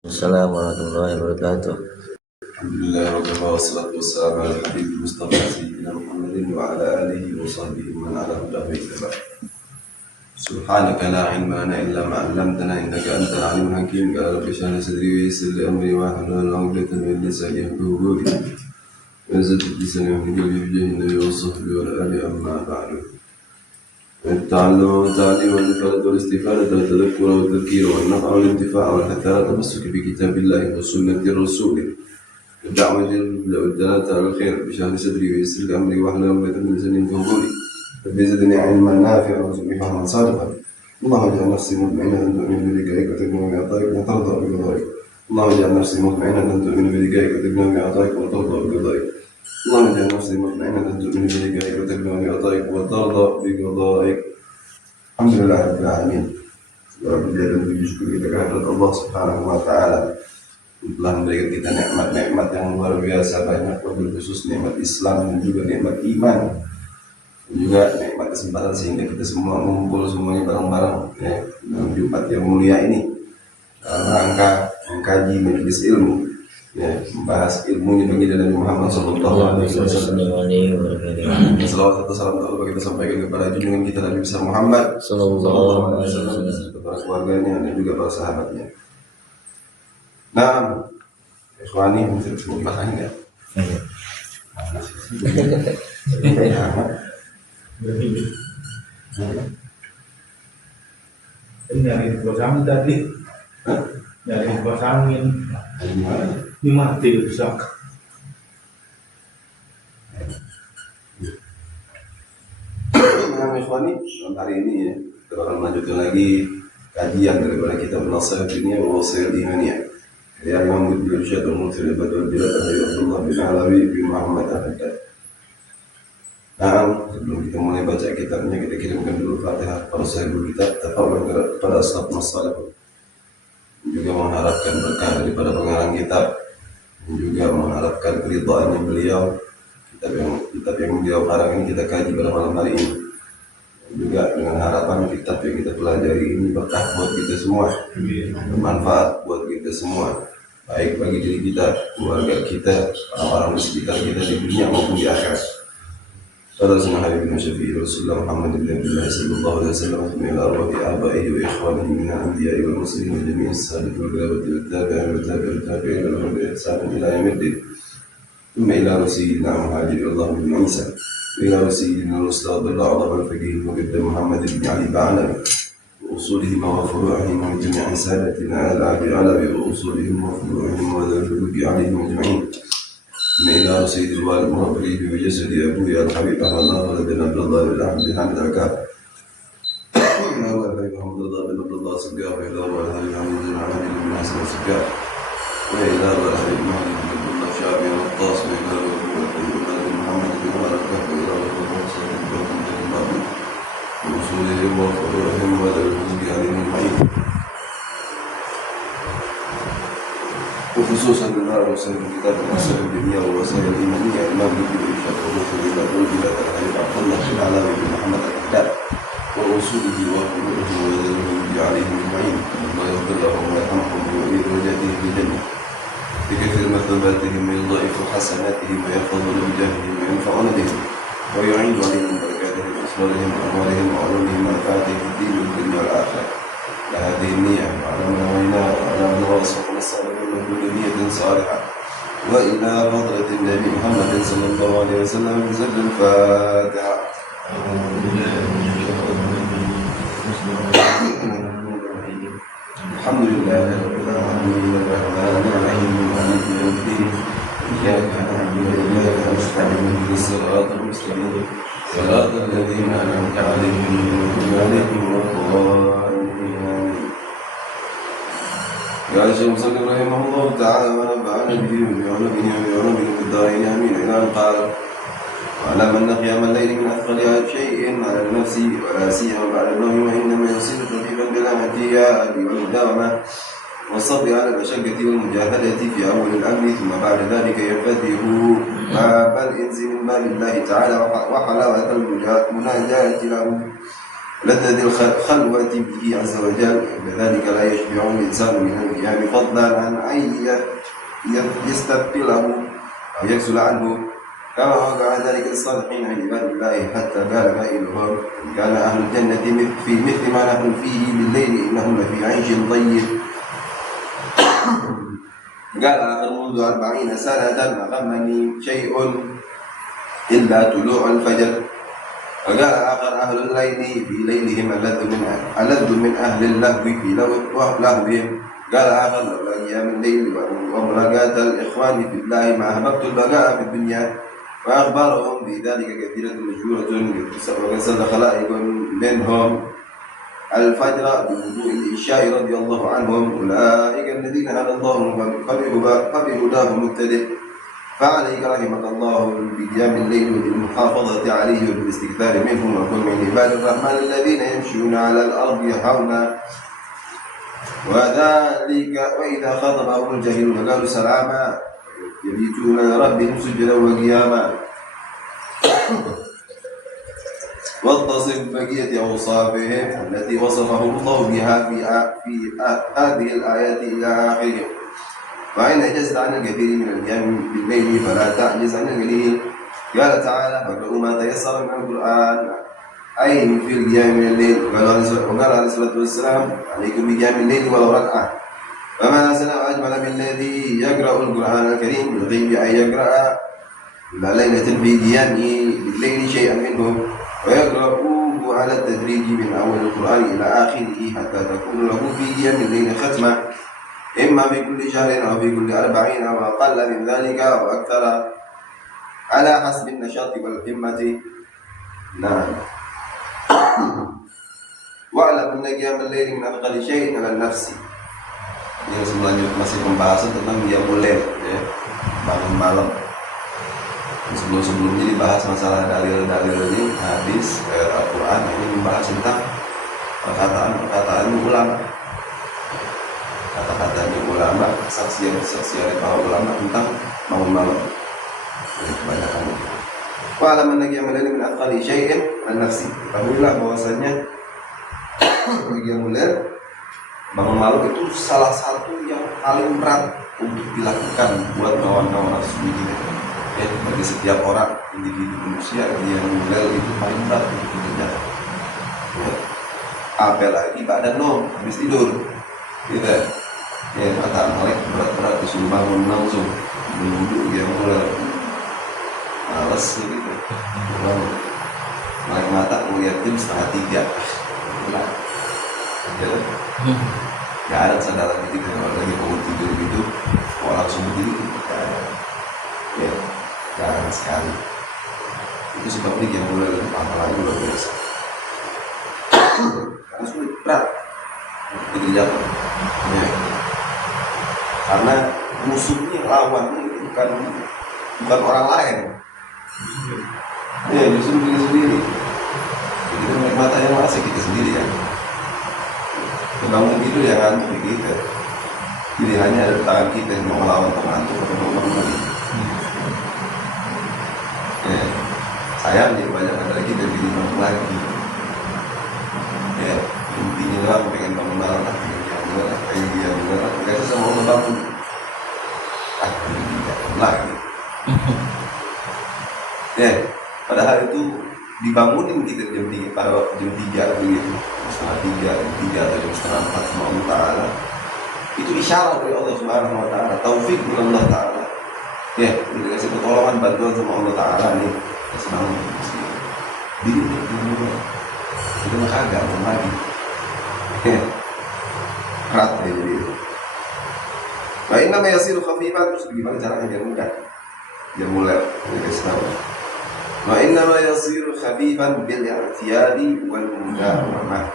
Assalamualaikum warahmatullahi wabarakatuh. Alhamdulillah wassalatu wassalamu ala habibul mustafa sayyidina Muhammadin wa ala alihi wa sahbihi man ala hudahu ittaba. Subhanaka la ilma lana illa ma 'allamtana innaka antal alimul hakim. Ya rabbi shrah li sadri wa yassir li amri wahlul 'uqdatan min lisani yafqahu qawli. Wazzid lisani wa qalbi bijahi nabi wa sahbihi wa ala alihi amma ba'du. التعلم والتعليم والإفادة والاستفادة والتذكر والتذكير والنفع والانتفاع والحث على التمسك بكتاب الله وسنة رسوله الدعوة والدلالة على الخير بشهر صدري ويسر لي أمري واحلل عقدة من لساني يفقهوا قولي رب زدني علما نافعا وارزقني فهما صادقا اللهم اجعل نفسي مطمئنة تؤمن بلقائك وتكون بعطائك وترضى بقضائك اللهم اجعل نفسي مطمئنة تؤمن بلقائك وتكون بعطائك وترضى بقضائك اللهم اجعل نفسي مطمئنة تؤمن بلقائك وتكون بعطائك وترضى بقضائك. الحمد لله رب العالمين. Seluruh puja dan puji syukur kita kehadirat Allah Subhanahu wa taala telah memberikan kita nikmat-nikmat yang luar biasa banyak, wabil khusus nikmat Islam dan juga nikmat iman dan juga nikmat kesempatan sehingga kita semua mengumpul semuanya bareng-bareng ya, dalam Jumat yang mulia ini dalam rangka mengkaji majelis ilmu ya, membahas ilmunya bagi Nabi Muhammad sallallahu alaihi wasallam. Salawat serta salam Allah kita sampaikan kepada junjungan kita Nabi besar Muhammad sallallahu alaihi wasallam, kepada keluarganya dan juga para sahabatnya. Nah, ikhwani mungkin sebelum bahas enggak? Nyari bos angin tadi, nyari bos angin, ini mati rusak. Nah, ikhwani, hari ini ya, kita akan melanjutkan lagi kajian daripada kitab Nasihat Diniyah wa Wasiyah Imaniyah. Ya, Imam Ibnu Syaikhul Mutsir Badul Bilad Abdullah bin Alawi bin Muhammad Al-Haddad. Nah, sebelum kita mulai baca kitabnya, kita kirimkan dulu Fatihah para sahibul kitab, tafadhol kepada ashabus salaf. Juga mengharapkan berkah daripada pengarang kitab dan juga mengharapkan keridhaannya beliau. Kitab yang beliau karang ini kita kaji pada malam hari ini. Dan juga dengan harapan kitab yang kita pelajari ini berkah buat kita semua, bermanfaat buat kita semua, baik bagi diri kita, keluarga kita, orang-orang di sekitar kita di dunia maupun di akhirat. Saudara Habibina Syafi'i Rasulullah Muhammad bin Abdullah sallallahu alaihi wasallam min arwahi abaihi wa ikhwanihi min al-anbiya'i wal muslimin wa jami'is sahabati wal qurabati wat tabi'in wa tabi'in lahum bi ihsan ila yaumiddin. Thumma ila rasulina Muhammad Allah bin Isa ila rasulina al-ustad al-a'zam al-faqih al-muqaddam Muhammad bin Ali Ba'alawi wa usulihim wa furu'ihim wa jami'i sadatina al-abi alawi wa usulihim wa furu'ihim wa dhulbi alaihim ajma'in. إلى سيد الوالد مربي بجسد أبوي الحبيب أحمد الله ولدنا عبد الله بن أحمد حامد عكاف إلى والد محمد الله بن عبد الله سقاف إلى والد محمد بن عبد بن حسن سقاف وإلى والد حبيب محمد بن عبد الله شعبي والطاس وإلى والد محمد بن عمر الكهف وإلى والد محمد بن عبد الله وصولهم وفروعهم وذوي الحزب عليهم أجمعين. وخصوصا بالله وسائل الكتاب ووسائل الدنيا ووسائل الإيمانية إمام ابن إرشاد الرسل إلى الرجل الحبيب عبد الله بن علاوي بن محمد الأحداث وأصوله وفروعه وذويه عليهم أجمعين. الله يغفر لهم ويرحمهم ويؤيد وجههم في الجنة بكثير مثوباتهم ويضاعف حسناتهم ويحفظ لوجاههم وينفعون بهم ويعيد عليهم بركاتهم وأسرارهم وأموالهم وعلومهم ونفعاتهم في الدين والدنيا والآخرة. هذه النية وعلى ما نويناه وعلى ما وصفنا الصالحين من نية صالحة وإلى حضرة النبي محمد صلى الله عليه وسلم بسر الفاتحة. الحمد لله رب العالمين الرحمن الرحيم مالك يوم الدين إياك نعبد وإياك نستعين اهدنا الصراط المستقيم صراط الذين أنعمت عليهم غير المغضوب عليهم. يا شيخ مسلم رحمه الله تعالى ونفعنا به بعلومه وبعلومه في الدارين امين. الى ان قال واعلم ان قيام الليل من اثقل شيء على النفس ولا سيما بعد النوم وانما يصير خفيفا بالاعتياد والمداومه والصبر على المشقه والمجاهده في اول الامر ثم بعد ذلك ينفتح باب الانس من باب الله تعالى وحلاوه المناجاه له لذة الخلوة به عز وجل، وكذلك لا يشبع الإنسان من القيام فضلا عن أن يستثقله أو يكسل عنه، كما وقع ذلك الصالحين عن عباد الله، حتى قال قائلهم: إن كان أهل الجنة في مثل ما نحن فيه بالليل إنهم لفي عيش طيب. قال آخر: منذ 40 سنة ما غمني شيء إلا طلوع الفجر. وقال آخر: أهل الليل في ليلهم ألذ من أهل اللهو في لهوهم. قال آخر: لولا قيام الليل وملاقاة الإخوان في الله ما أحببت البقاء في الدنيا. وأخبارهم بذلك كثيرة مشهورة، وقد خلائق منهم الفجر بوضوء العشاء رضي الله عنهم. أولئك الذين هدى الله فبهداه مهتدي. فعليك رحمك الله بقيام الليل وبالمحافظة عليه وبالاستكثار منه، وكن من عباد الرحمن الذين يمشون على الأرض هونا. وذلك وإذا خاطبهم الجاهلون قالوا سلاما، يبيتون لربهم سجدا وقياما. واتصف بقية أوصافهم التي وصفهم الله بها في هذه الآيات إلى آخره. وإن عجزت عن الكثير من القيام بالليل فلا تعجز عن القليل. قال تعالى: فاقرؤوا ما تيسر من القرآن، أي في القيام من الليل. وقال عليه الصلاة والسلام: عليكم بقيام الليل ولو ركعة. فما أحسن وأجمل من الذي يقرأ القرآن الكريم بالغيب أن يقرأ كل ليلة في قيامه بالليل شيئا منه، ويقرأوه على التدريج من أول القرآن إلى آخره، حتى تكون له في قيام الليل ختمة، إما في كل شهر أو في كل 40 أو أقل من ذلك أو أكثر، على حسب النشاط والهمة. نعم. واعلم أن قيام الليل من أثقل شيء على النفس. Yang selanjutnya masih pembahasan tentang qiyamul lail, ya, bangun malam. Sebelum-sebelumnya dibahas masalah dalil-dalil ini, hadis Al-Quran, ini membahas tentang perkataan ulama, kata-katanya ulama, kesaksian para ulama tentang bangun malam. Ini kebanyakan. Wa'lam anna qiyamul lail min athqali syai'in an-nafsi. Ketahuilah bahwasanya qiyamul lail, bangun malam itu salah satu yang paling berat untuk dilakukan buat kawan-kawan nafsu kita. Ya, bagi setiap orang, individu manusia, qiyamul lail itu paling berat untuk dikerjakan. Ya. Apalagi badan habis tidur, gitu. Ya, kata Malik berat-berat disuruh bangun langsung menunduk qiyamul lail. Males gitu. Bangun. Melek mata melihat jam 2:30. Nah. Ya. Gak ada kesadaran gitu kalau lagi mau tidur gitu, mau langsung berdiri, ya, jarang sekali. Itu sebabnya yang mulai apalagi luar biasa. Karena sulit, berat dikerjakan. Ya. Karena musuhnya, lawannya itu bukan orang lain. Ya, justru diri sendiri. Jadi menikmati yang merasa kita sendiri kan. Bangun itu yang ngantuk kita. Pilihannya ada di tangan kita, mau melawan pengantuk atau mau bangun. Ya, sayangnya banyak dari kita pilih bangun lagi. Ya, intinya lah pengen bangun malam, pengen dia beneran, nggak bisa mau bangun. Tidak lagi. Ya, padahal itu dibangunin kita jam 3 pada waktu jam 3 begitu, setengah 3 atau jam setengah 4 sama Allah Ta'ala. Itu isyarat dari Allah Subhanahu Wa Ta'ala, taufik dari Allah Ta'ala. Ya, dikasih pertolongan, bantuan sama Allah Ta'ala nih. Kasih bangun diri kita mah kagak mau lagi. Berat ya jadi itu. Nah, ini namanya yasiru khafifah. Terus gimana caranya biar mudah? Biar mulai dikasih tahu. Wa innama yasiru khafifan bil i'tiyadi wal mudawamah.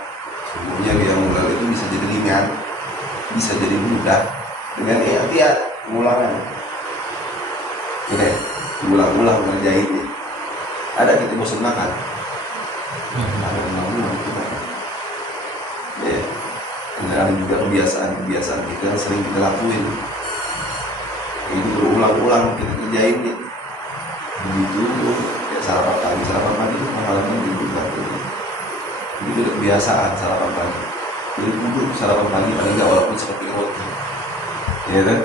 Sebenarnya qiyamul lail itu bisa jadi ringan, bisa jadi mudah dengan i'tiyad, pengulangan. Oke, ulang-ulang ngerjainnya. Ada kita bosan makan. Ada ulang-ulang kita. Ya, ada juga kebiasaan kita yang sering kita lakuin. Itu berulang-ulang kita kerjainnya. Begitu. Sarapan pagi itu mengalami juga. Jadi itu udah kebiasaan sarapan pagi. Jadi bubur sarapan pagi paling nggak walaupun seperti roti, ya kan?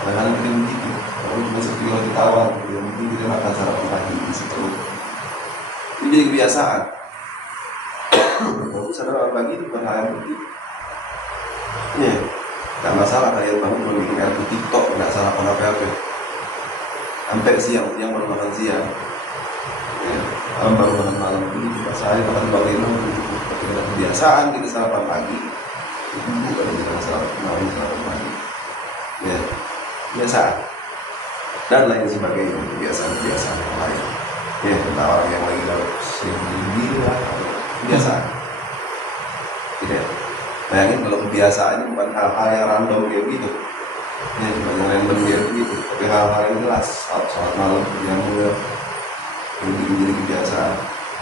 Kadang-kadang kita begitu, kalau cuma seperti roti tawar, yang penting kita makan sarapan pagi isi perut. Itu jadi kebiasaan. Kalau sarapan pagi itu bukan hal yang penting. Ya, nggak masalah kalian bangun mau bikin air putih tok, nggak sarapan apa-apa. Sampai siang baru makan siang. Ya, malam baru makan malam. Ini juga saya makan bagaimana begitu. Ketika kebiasaan kita sarapan pagi, itu bukan kita sarapan pagi. Ya, biasaan dan lain sebagainya, kebiasaan yang lain. Ya, tentang orang yang lagi dalam gila, kebiasaan. Tidak. Bayangin kalau kebiasaannya bukan hal-hal yang random kayak gitu. Ya, bukan yang random kayak gitu, tapi hal-hal yang jelas. Saat malam yang udah jadi kebiasaan,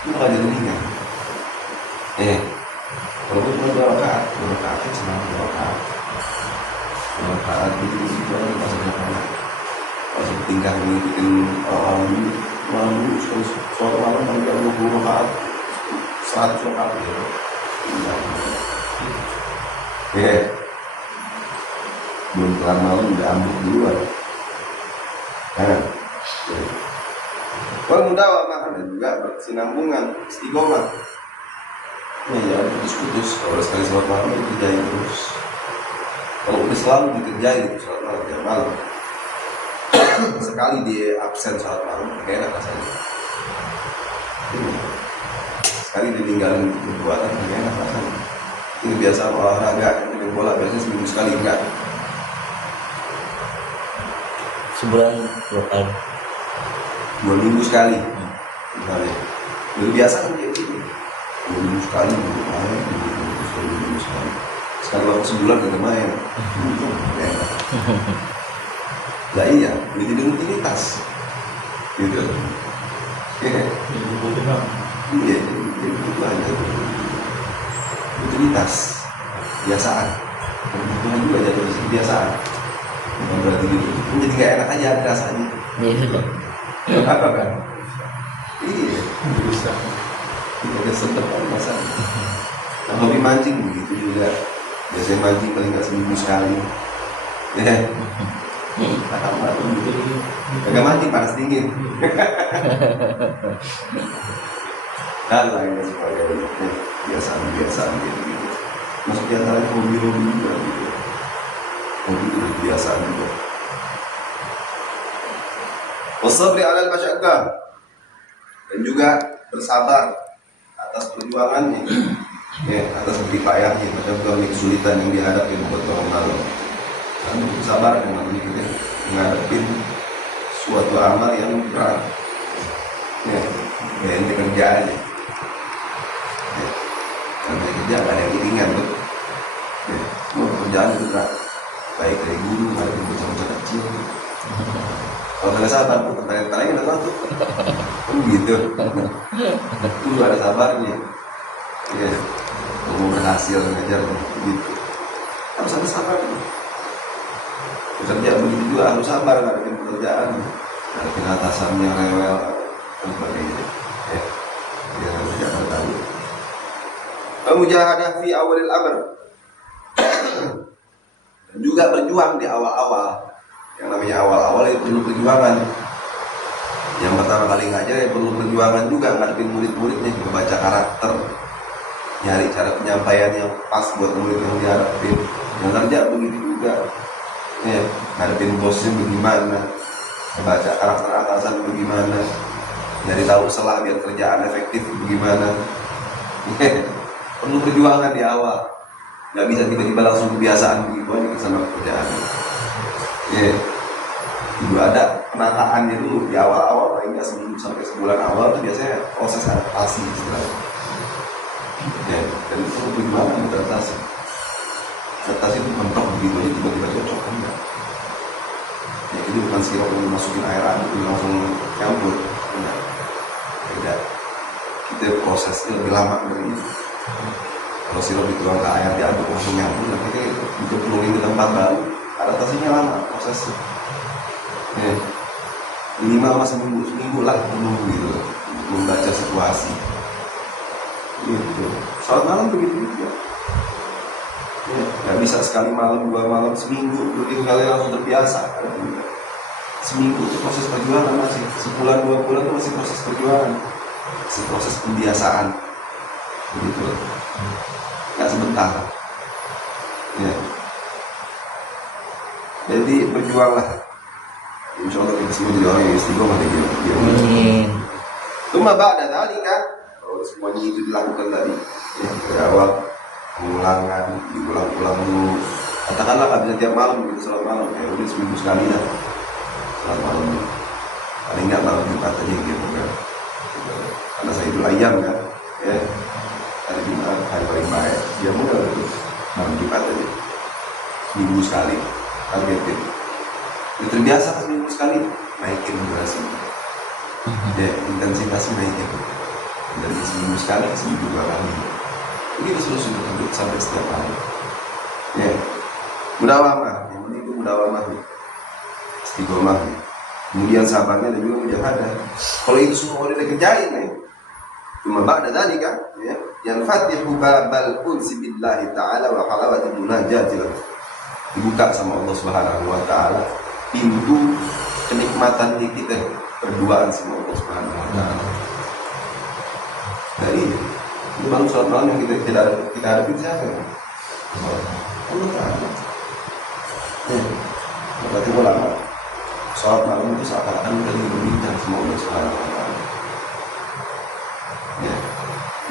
itu bakal jadi ringan. Kalau cuma 2 rakaat kan senang 2 rakaat. 2 rakaat gitu aja masuk malam. Kalau tingkah ngikutin orang-orang dulu, malam dulu suatu malam ada 20 rakaat, 100 rakaat gitu. Belum kelar malam udah ambil duluan. Kalau mudah makan dan juga berkesinambungan, istiqomah. Ya putus-putus, kalau sekali sholat malam itu kerjain terus. Kalau udah selalu dikerjain itu sholat malam tiap malam. Sekali dia absen sholat malam, kayak enak rasanya. Sekali ditinggalin perbuatan, kayak enak rasanya. Ini biasa olahraga, main bola biasanya seminggu sekali enggak. Sebulan 2 kali. 2 minggu sekali. Misalnya. Udah biasa kan kayak gini. 2 minggu sekali, 2 minggu sekali. Sekali waktu sebulan udah main. Enak. Lah iya, ini jadi rutinitas. Gitu. Iya, itu aja. Rutinitas, kebiasaan. Kebutuhan juga jadi kebiasaan. Bukan berarti gitu. Jadi nggak enak aja rasanya. Iya. Apa kan? Iya, bisa. Tidak ada sedap masalah. Nah, hobi mancing begitu juga. Biasanya mancing paling nggak seminggu sekali. Ya. Agak mancing panas dingin. Dan lainnya sebagainya. Biasaan gitu. Masuk di antaranya hobi juga gitu. Hobi itu kebiasaan juga. Wasabri 'alal masyaqqah, dan juga bersabar atas perjuangannya. Atas payahnya, macam kesulitan yang dihadapi buat orang malam. Dan bersabar dengan kita menghadapi suatu amal yang berat. Ente kerja aja. Karena kerja ada yang ringan tuh. Semua pekerjaan itu berat. Baik dari guru, ada yang bersama kecil. Kalau nggak sabar, pertanyaan ada satu. Gitu. Itu ada sabarnya. Mau berhasil mengajar gitu. Harus ada sabar. Bekerja begitu juga harus sabar, ngadepin pekerjaan, ngadepin atasannya rewel dan sebagainya. Dia harus jangan tahu. Mujahadah fi awalil amr, dan juga berjuang di awal-awal. Yang namanya awal-awal itu perlu perjuangan. Yang pertama kali ngajar ya perlu perjuangan juga, ngadepin murid-muridnya, juga baca karakter, nyari cara penyampaian yang pas buat murid yang dihadapin. Yang kerja begitu juga. Ngadepin bosnya bagaimana, baca karakter atasan bagaimana, nyari tahu celah biar kerjaan efektif bagaimana. Perlu perjuangan di awal, nggak bisa tiba-tiba langsung kebiasaan begitu aja sama pekerjaan. Itu ada penataannya dulu di awal-awal, paling nggak seminggu sampai sebulan awal itu biasanya proses adaptasi istilahnya. Dan itu perlu perjuangan adaptasi. Adaptasi itu mentok begitu aja tiba-tiba cocok kan enggak? Itu bukan sirup yang dimasukin air aduk langsung campur, enggak. Beda. Kita prosesnya lebih lama dari itu. Kalau sirup dituang ke air diaduk langsung nyambung, tapi kita dikepulungin di tempat baru, adaptasinya lama prosesnya. Minimal seminggu lah menunggu gitu, membaca situasi. Gitu. Sholat malam begitu juga. Ya, nggak bisa sekali malam, 2 malam, seminggu, begitu kali langsung terbiasa. Seminggu itu proses perjuangan masih, sebulan 2 bulan itu masih proses perjuangan, masih proses pembiasaan, begitu. Nggak sebentar. Ya. Jadi berjuanglah. Insya Allah kita semua jadi orang yang istiqomah di hidup. Amin. Cuma ba'da dzalika, kalau semuanya itu dilakukan tadi, ya, dari awal pengulangan, diulang-ulang dulu. Katakanlah nggak bisa tiap malam gitu sholat malam, ya udah seminggu sekali dah sholat malam. Paling nggak malam Jumat aja gitu kan. Karena saya itu ayam kan, ya hari Jumat hari paling baik. Dia mudah itu malam Jumat aja, seminggu sekali, targetin. Udah terbiasa seminggu sekali, naikin durasi. Ya, intensitasnya naikin dari seminggu sekali ke seminggu 2 kali. Begitu terus sampai setiap hari. Ya, mudawamah. Yang penting itu mudawamah, istiqomah. Kemudian sabarnya dan juga mujahadah. Kalau itu semua udah dikerjain, ya. Cuma ba'da dzalika, ya, yang fatihu babal unsi billahi ta'ala wa halawati munajati lahu. Dibuka sama Allah Subhanahu wa taala pintu kenikmatan kita berduaan sama Allah Subhanahu wa taala. Dari itu baru sholat malam yang kita hadapi siapa? Allah Ta'ala. Ya, berarti ulama sholat malam itu seakan-akan kita lagi berbincang sama Allah Subhanahu wa taala. Ya,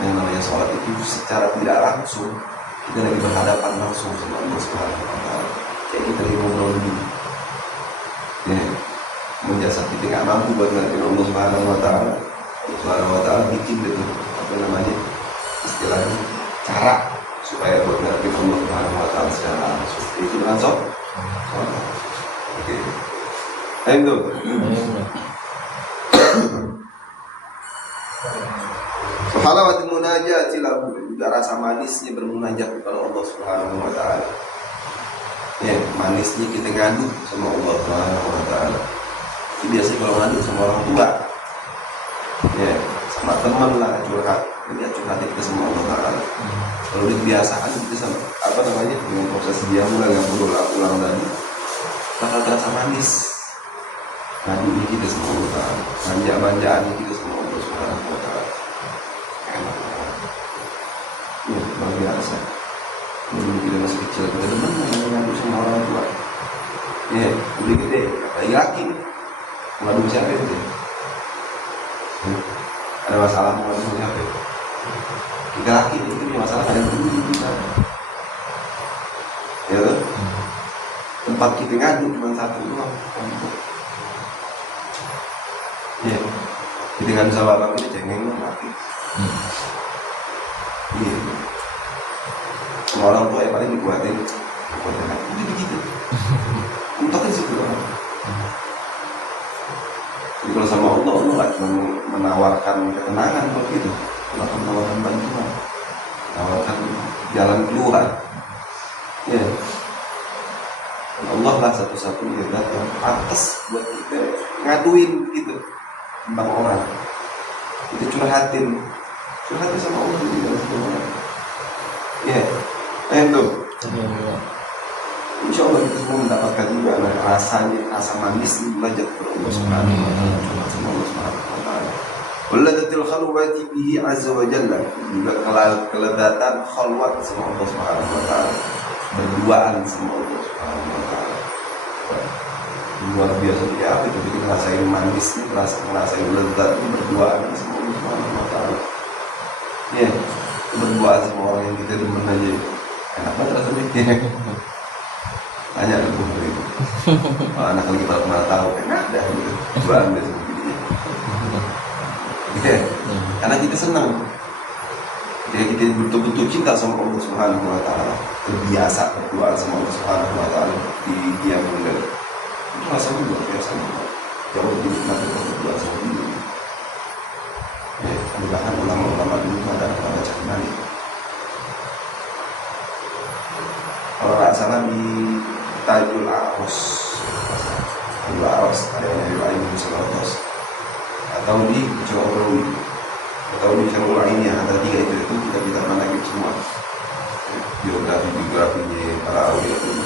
yang namanya sholat itu secara tidak langsung kita lagi berhadapan langsung sama Allah Subhanahu wa taala. Kayak kita lagi ngobrol begini. Ya, menjasa kita nggak mampu buat ngerti Allah Subhanahu wa taala. Allah Subhanahu wa taala bikin itu apa namanya istilahnya cara supaya buat ngerti Allah Subhanahu wa taala secara langsung. Itu dengan sholat. Oke. Ayo. Halawatul munajati lahu, juga rasa manisnya bermunajat kepada Allah Subhanahu wa taala. Ya, manisnya kita ngadu sama Allah Subhanahu wa taala. Itu biasanya kalau ngadu sama orang tua. Ya, sama teman lah curhat. Dia curhat kita sama Allah taala. Kalau udah kebiasaan kita sama apa namanya? Dengan proses dia mulai yang berulang tadi. Bakal terasa manis. Ngadu kita sama Allah taala. Manja-manjaan kita sama Allah Subhanahu wa taala. Ya, luar biasa. Dulu kita masih kecil, kita demen mengadu sama orang tua. Ya, udah gede, apalagi laki. Mengadu siapa itu? Ada masalah mengadu sama siapa? Kita laki, itu punya masalah, ada yang dulu kita. Ya kan? Tempat kita ngadu cuma satu doang. Ya, kita ngadu sama abang ini cengeng laki. Iya, sama orang tua yang paling dikuatin hati itu begitu. Untungnya di situ doang. Jadi kalau sama Allah nggak cuma menawarkan ketenangan kalau gitu, menawarkan bantuan, menawarkan jalan keluar. Ya, dan Allah lah satu-satunya zat yang pantas buat kita ngaduin gitu tentang orang. Kita curhatin sama Allah di dalam semua. Ya, itu. Insya Allah kita semua mendapatkan juga rasa manis belajar kepada Allah Subhanahu wa taala. Sama Allah Subhanahu wa taala. Waladatil khalwati bihi azza wa jalla, juga keledatan khalwat sama Allah Subhanahu wa taala. Berduaan sama Allah Subhanahu wa taala. Luar biasa dia apa itu, kita ngerasain manisnya, ngerasain lezatnya berduaan sama Allah Subhanahu wa taala. Ya, berduaan sama orang yang kita demen aja enak banget rasanya. Tanya ke gue itu. Anak lagi pada pernah tahu, enak dah gitu. Berduaan deh sama dirinya. Ya, karena kita senang. Jadi kita betul-betul cinta sama Allah Subhanahu wa taala, terbiasa berduaan sama Allah Subhanahu wa taala di dia mulia. Itu rasanya luar biasa banget. Jauh lebih nikmat berduaan sama dia. Ya, bahkan ulama-ulama dulu ada baca kembali. Kalau nggak salah di Tajul Aros, ada yang dari lain di Selatos, atau di Jawabrawi. atau bisa mulainya antara tiga itu kita bisa manakin semua biografinya para aulia dulu.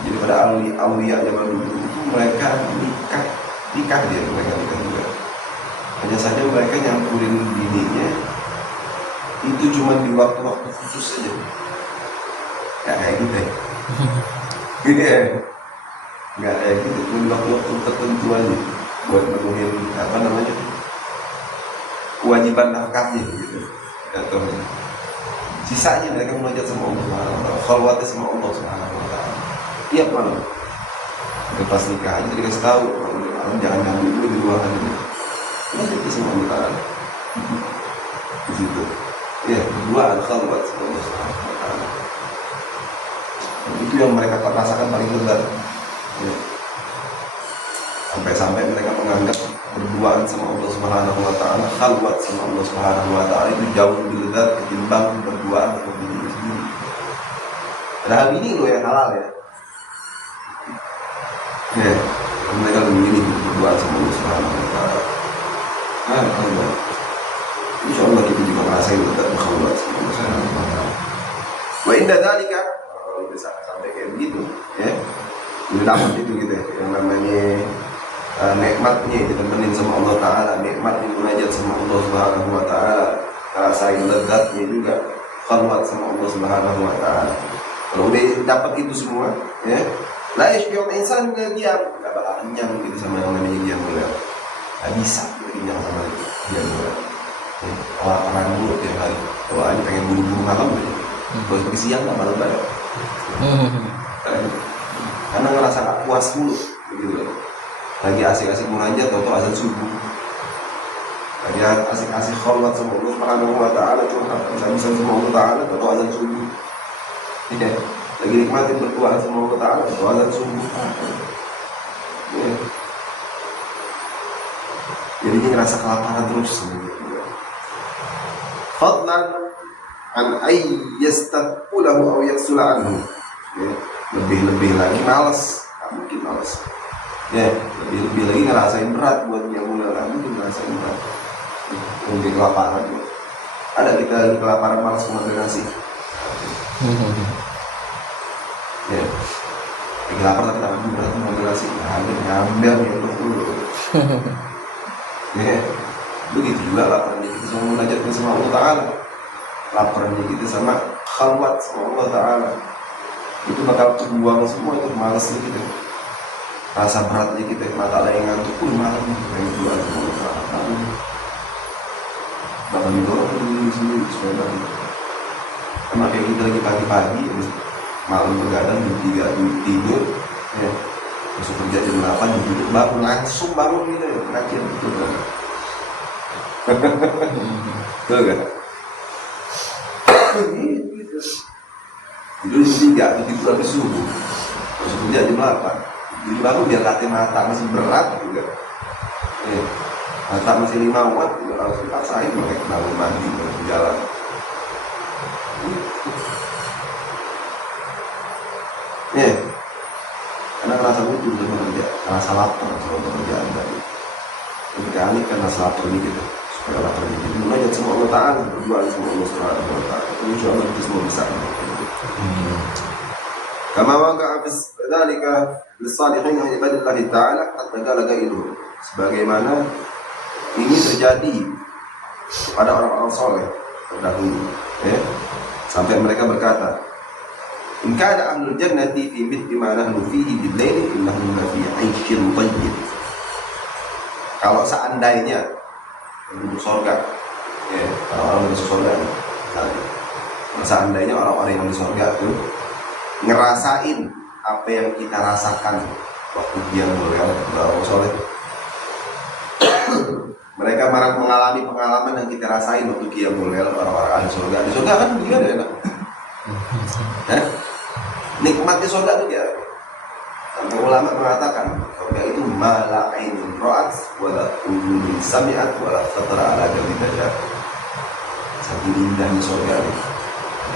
Jadi pada aulia zaman dulu itu mereka nikah dia mereka nikah juga. Hanya saja mereka nyampurin bininya itu cuma di waktu-waktu khusus saja. Nggak kayak gitu ya. Nggak kayak gitu, cuma di waktu-waktu tertentu aja buat memenuhi apa namanya kewajiban nafkahnya gitu. Atau sisanya mereka munajat sama Allah Subhanahu wa taala, khalwatnya sama Allah Subhanahu wa taala. Tiap malam. Lepas nikah aja dikasih tahu, malam jangan ganggu dulu di ruangan ini. Nah, itu sama Allah Taala. Di situ. Ya, berduaan khalwat sama Allah Subhanahu wa taala. Itu yang mereka rasakan paling lezat. Ya. Sampai-sampai mereka menganggap berduaan sama Allah Subhanahu wa taala, khalwat sama Allah Subhanahu wa taala itu jauh lebih lezat ketimbang berduaan sama diri sendiri. Padahal ini loh yang halal ya. Ya, mereka lebih milih berduaan sama Allah Subhanahu wa taala. Nah, khalwat. Insya Allah kita juga merasakan lezat berkhalwat sama Allah Subhanahu wa taala. Wa inda dzalika kalau bisa sampai kayak begitu, ya. Udah dapat itu gitu ya, yang namanya nikmatnya ditemenin sama Allah Ta'ala, nikmatnya munajat sama Allah Subhanahu wa Ta'ala, rasain lezatnya juga khalwat sama Allah Subhanahu wa Ta'ala. Kalau udah dapat itu semua, ya, la yashbi'u al-insan bil qiyam, enggak bakal kenyang gitu sama yang namanya qiyam mulai. Enggak bisa kenyang sama qiyam mulai. Orang dulu tiap hari, kalau ani pengen buru-buru malam aja. Terus pagi siang enggak malam-malam. Karena ngerasa enggak puas dulu begitu. Lagi asik-asik munajat atau azan subuh, lagi asik-asik khalwat sama Allah Subhanahu wa taala, curhat bisa sama Allah taala atau azan subuh. Tidak, lagi nikmatin berdoa sama Allah taala atau azan subuh. Ya. Jadinya ngerasa kelaparan terus gitu. Fadlan an ay yastaqulahu aw yaksula anhu. Ya. Lebih-lebih lagi malas, mungkin malas. Ya, lebih lagi ngerasain berat buat yang mulai mungkin ngerasain berat. Mungkin kelaparan. Ada kita lagi kelaparan malas mengambil nasi. Ya, lagi lapar tapi tak berat mengambil nasi. Ngambil yang dulu. Ya, begitu juga laparnya kita sama munajat sama Allah Taala. Laparnya kita sama khalwat sama Allah Taala. Itu bakal terbuang semua itu malasnya kita. Rasa beratnya kita, mata lain ngantuk pun malam yang keluar sama Allah. Bahkan didorong di sini supaya balik. Karena kayak kita lagi pagi-pagi, malam begadang jam 3 tidur, ya, masuk kerja jam 8 tidur, bangun langsung bangun gitu ya, terakhir betul kan? Betul kan? Gitu. Tidur jam 3 atau tidur habis subuh, masuk kerja jam 8. Jadi baru biar latih mata masih berat juga. Mata masih 5 watt juga harus dipaksain pakai bangun mandi bangun jalan. Karena rasa butuh untuk bekerja, rasa lapar sama pekerjaan tadi. Ketika ini kan rasa lapar ini gitu, supaya lapar ini kita munajat sama Allah Taala, berdoa sama Allah Subhanahu wa taala. Insya Allah kita semua bisa. Kama waqa'a fi dzalika lis-salihin min ibadillahi ta'ala hatta qala qailuhum, sebagaimana ini terjadi kepada orang-orang saleh terdahulu, ya, sampai mereka berkata, in kana ahlul jannati fi mithli ma nahnu fihi bil-laili innahum la fi 'aishin thayyib. Kalau seandainya penduduk surga, ya, orang-orang masuk surga, seandainya orang-orang yang di surga itu ngerasain apa yang kita rasakan waktu dia mulai orang soleh, mereka mengalami pengalaman yang kita rasain waktu dia mulai orang-orang ahli surga. Di surga kan gimana enak, nikmatnya surga itu ya. Sampai ulama mengatakan surga itu mala ainun ra'at wala udhunun sami'at wala khatara ala qalbi bashar. Saking indahnya surga itu.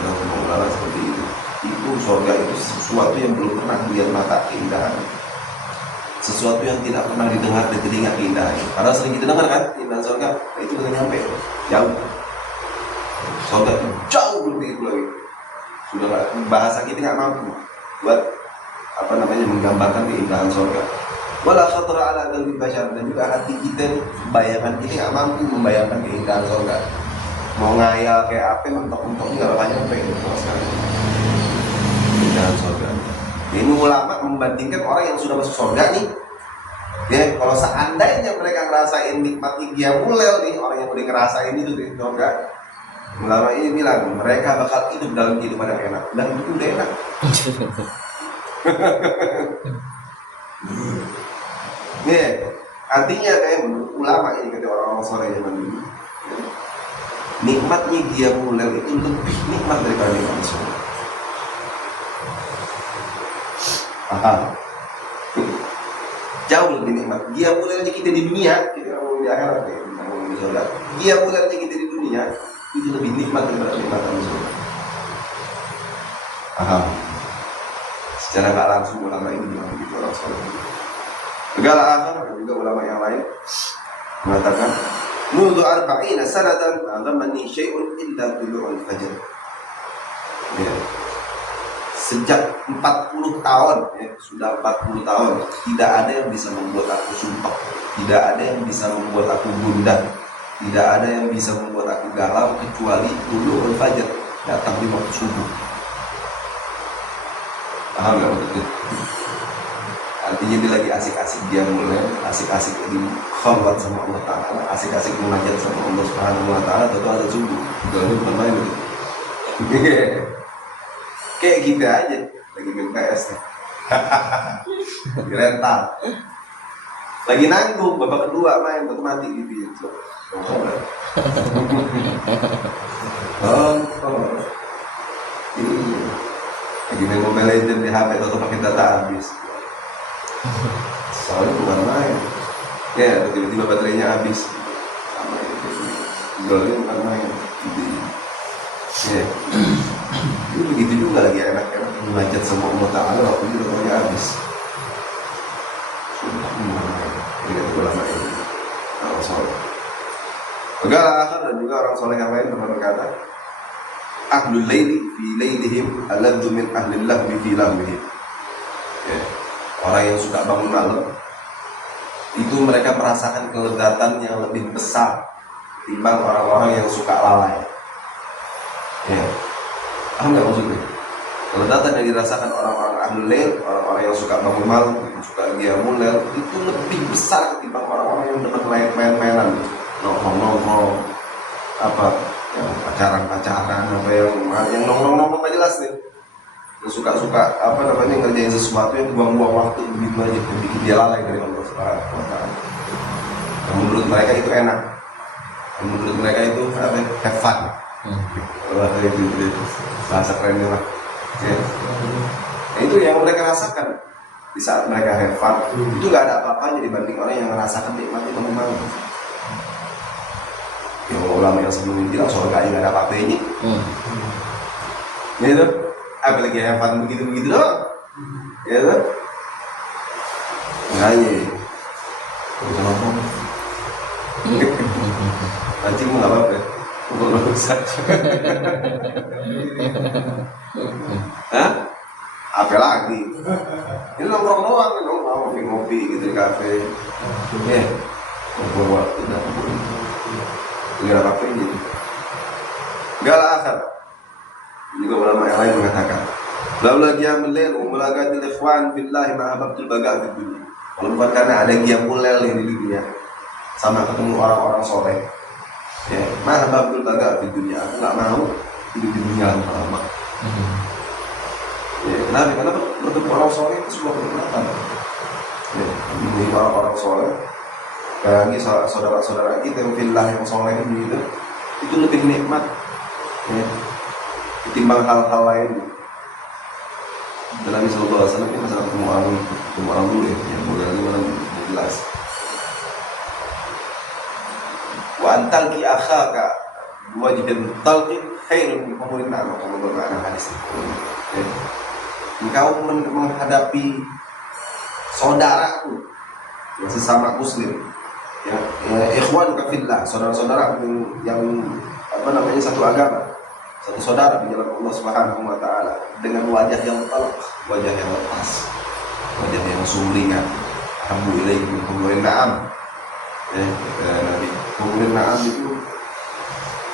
Semua ulama seperti itu. Itu surga itu sesuatu yang belum pernah dilihat mata, keindahan. sesuatu yang tidak pernah didengar di telinga keindahannya. Padahal sering kita dengar kan keindahan surga, nah, itu belum nyampe, jauh. Surga itu jauh lebih itu lagi. Sudah nggak, bahasa kita nggak mampu buat menggambarkan keindahan surga. Wala khatara ala qalbi bashar, dan juga hati kita, bayangan kita nggak mampu membayangkan keindahan surga. Mau ngayal kayak apa, mentok-mentok nggak bakal nyampe sama sekali keindahan surga. Ini ulama membandingkan orang yang sudah masuk surga nih, ya kalau seandainya mereka ngerasain nikmatnya Qiyamul Lail nih, orang yang udah ngerasain itu di surga, ulama ini bilang mereka bakal hidup dalam kehidupan yang enak, dan itu udah enak. Nih, artinya kayak menurut ulama ini, kata orang-orang soleh zaman dulu, nikmatnya Qiyamul Lail itu lebih nikmat daripada nikmat surga. Paham? Jauh lebih nikmat. Qiyamul Lail kita di dunia, kita ngomong di akhirat, kita ngomong di surga. Qiyamul Lail kita di dunia itu lebih nikmat daripada nikmatan surga. Paham? Secara nggak langsung ulama ini bilang begitu, orang soleh. Segala akhir dan juga ulama yang lain mengatakan, "Mundu arba'ina sanatan ma ghammani syai'un illa tulu'ul fajr." Ya. Sejak 40 tahun, ya, sudah 40 tahun, tidak ada yang bisa membuat aku sumpah, tidak ada yang bisa membuat aku gundah, tidak ada yang bisa membuat aku galau kecuali tulu'ul fajr, datang di waktu subuh. Paham nggak maksudnya? Artinya dia lagi asik-asik dia mulai, asik-asik di khalwat sama Allah Ta'ala, asik-asik munajat sama Allah Subhanahu Wa Ta'ala, tentu ada subuh. Itu bukan main itu. Kayak kita aja, lagi main PS nih. Di rental. Lagi nanggung, babak kedua main, tentu mati gitu ya. Ini lagi main Mobile Legends di HP atau pakai data habis. Soalnya bukan main. Ya, tiba-tiba baterainya habis. Sama itu. Golnya bukan main. Ya. Itu begitu juga lagi enak-enak mengajar sama Allah Ta'ala, waktu itu baterainya habis. Sudah main. Ini kata ulama ini. Orang soleh. Segala akhir dan juga orang soleh yang lain pernah berkata, Ahlul layli fi laylihim aladdu min ahlil lahwi fi lahwihim. Ya. Orang yang suka bangun malam itu mereka merasakan keledatan yang lebih besar timbang orang-orang yang suka lalai. Ya. Paham nggak maksudnya? Keledatan yang dirasakan orang-orang ahlul lail, orang-orang yang suka bangun malam, yang suka Qiyamul Lail, itu lebih besar ketimbang orang-orang yang dekat main-mainan, nongkrong-nongkrong, apa, yang pacaran-pacaran, apa yang nongkrong-nongkrong nggak jelas nih. Suka-suka ngerjain sesuatu yang buang-buang waktu begitu aja, bikin dia lalai dari Allah Subhanahu Wa Ta'ala. Yang menurut mereka itu enak, yang menurut mereka itu have fun. Itu bahasa kerennya lah. Ya. Nah, itu yang mereka rasakan di saat mereka have fun. Itu nggak ada apa-apanya dibanding orang yang merasakan nikmatnya bangun-bangun. Ya ulama yang sebelumnya bilang surga nggak ada apa-apanya. Gitu. Apalagi have fun begitu-begitu doang. Ya kan? Makanya udah ngomong anjing mau apa ya? Mau rusak. Hah? Apa lagi? Ini nongkrong doang, ngopi-ngopi gitu di kafe. Ya, ngobrol waktu udah nggak ada apa-apa gitu. Nggak lah akar. Juga ulama yang lain mengatakan, laula qiyamul lail wa mulaqatil ikhwan billahi ma hababtul baqa fid dunya. Kalau bukan karena ada qiyamul lail di dunia sama ketemu orang-orang soleh, ya, ma hababtul baqa fid dunya, aku enggak mau hidup di dunia lama. Ya, kenapa? Karena bertemu orang soleh itu sebuah kenikmatan. Ya, ini orang-orang soleh, bagi saudara-saudara kita yang fillah yang soleh ini itu lebih nikmat. Ya. Ketimbang hal-hal lain. Nabi Sallallahu Alaihi Wasallam ini masalah ketemu orang dulu ya, yang boleh lagi mana jelas. Wa antal ki akhaka wajibin talqin khairun min umurin nama, kalau bermakna hadis itu. Engkau menghadapi saudaraku sesama muslim. Ya, ikhwan kafillah, saudara-saudara yang apa namanya satu agama, satu saudara di jalan Allah Subhanahu wa taala dengan wajah yang talak, wajah yang lepas, wajah yang sumringah. Alhamdulillah kemudian na'am. Nabi kemudian na'am itu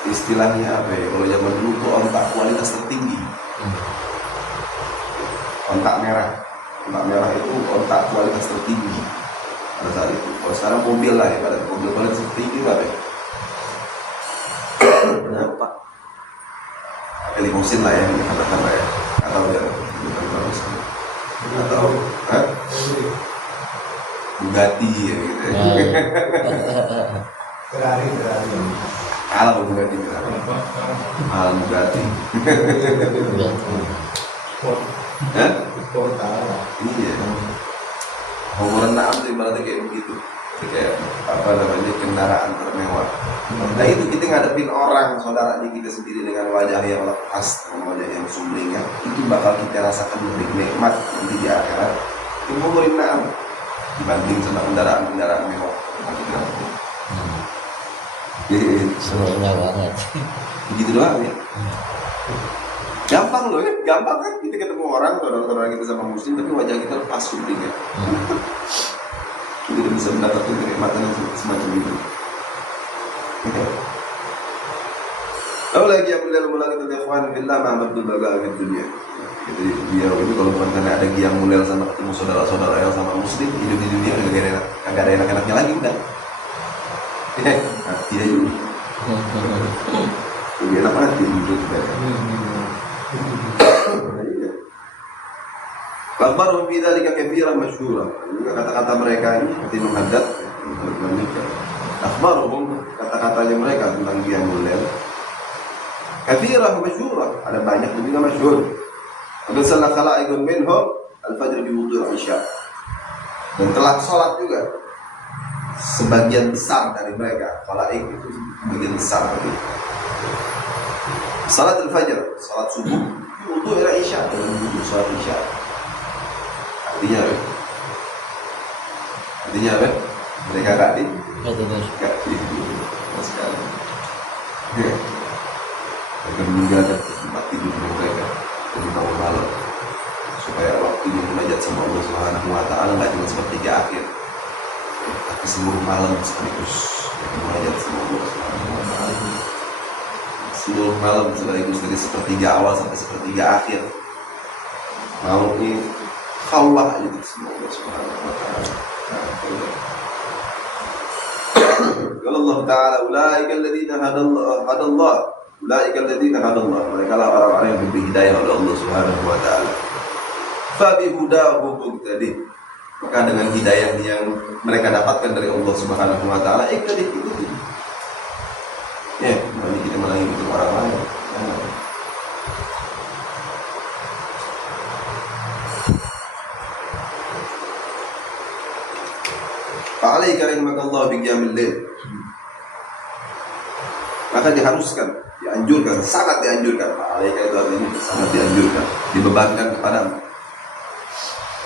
istilahnya apa ya? Kalau zaman dulu tuh ontak kualitas tertinggi. Ontak merah itu ontak kualitas tertinggi pada saat itu. Kalau sekarang mobil lah ya, pada mobil kualitas tertinggi apa ya? Berapa? Limusin lah ya, katakan lah ya. Atau ya, bukan bagus. Atau Bugatti ya gitu ya. Ferrari. Kalah Bugatti berapa? Mahal Bugatti. Sport kalah. Iya. Umuran naam tuh ibaratnya kayak begitu. Kayak apa namanya kendaraan termewah. Nah itu kita ngadepin orang saudara kita sendiri dengan wajah yang lepas, dengan wajah yang sumringah, itu bakal kita rasakan lebih nikmat nanti di akhirat. Itu umuran naam dibanding sama kendaraan mewah. Jadi Semuanya banget. begitu doang ya. Gampang loh ya, gampang kan kita ketemu orang, saudara-saudara kita sama muslim, tapi wajah kita lepas sumringah. Kita tidak bisa mendapatkan kenikmatan yang semacam itu. Lalu lagi yang mulai kita ikhwan billah ma'abdul baga di dunia. Jadi beliau itu kalau bukan karena ada Qiyam Lail sama ketemu saudara-saudara yang sama muslim, hidup di dunia kagak ada enak-enaknya lagi udah. Hati aja. Lebih enak hati hidup mereka. Kabar bidzalika katsiran masyhura. Juga kata-kata mereka ini seperti menghadap menikah. Akhbaruhum, kata-katanya mereka tentang Qiyamul Lail katsiran masyhura, ada banyak dan juga masyhur. Qad shalla khalaiqun minhum al-fajr bi wudhu' isya. Dan telah salat juga sebagian besar dari mereka. Khalaik itu sebagian besar tadi. Salat al-fajr, salat subuh, wudhu' isya, dan wudhu' salat isya. Artinya apa? Mereka gak di sekali. Mereka meninggalkan tempat tidur mereka dari bangun malam supaya waktunya munajat sama Allah Subhanahu wa taala enggak cuma sepertiga akhir, tapi seluruh malam sekaligus munajat sama Allah Subhanahu wa taala. Seluruh malam sekaligus dari sepertiga awal sampai sepertiga akhir. Mau ini Allah itu semua Subhanahu wa taala. Qala Allah taala ulaika alladziina hadallah ulaika alladziina hadallah, mereka lah orang-orang yang diberi hidayah oleh Allah Subhanahu wa taala. Fa bi hudahu muqtadi, maka dengan hidayah yang mereka dapatkan dari Allah Subhanahu wa taala ikuti. Ya, mari kita malah ikut orang lain. Fa'alaika rahimakallahu bi qiyamil lail. Maka diharuskan, dianjurkan, sangat dianjurkan. Fa'alaika itu artinya sangat dianjurkan, dibebankan kepadamu.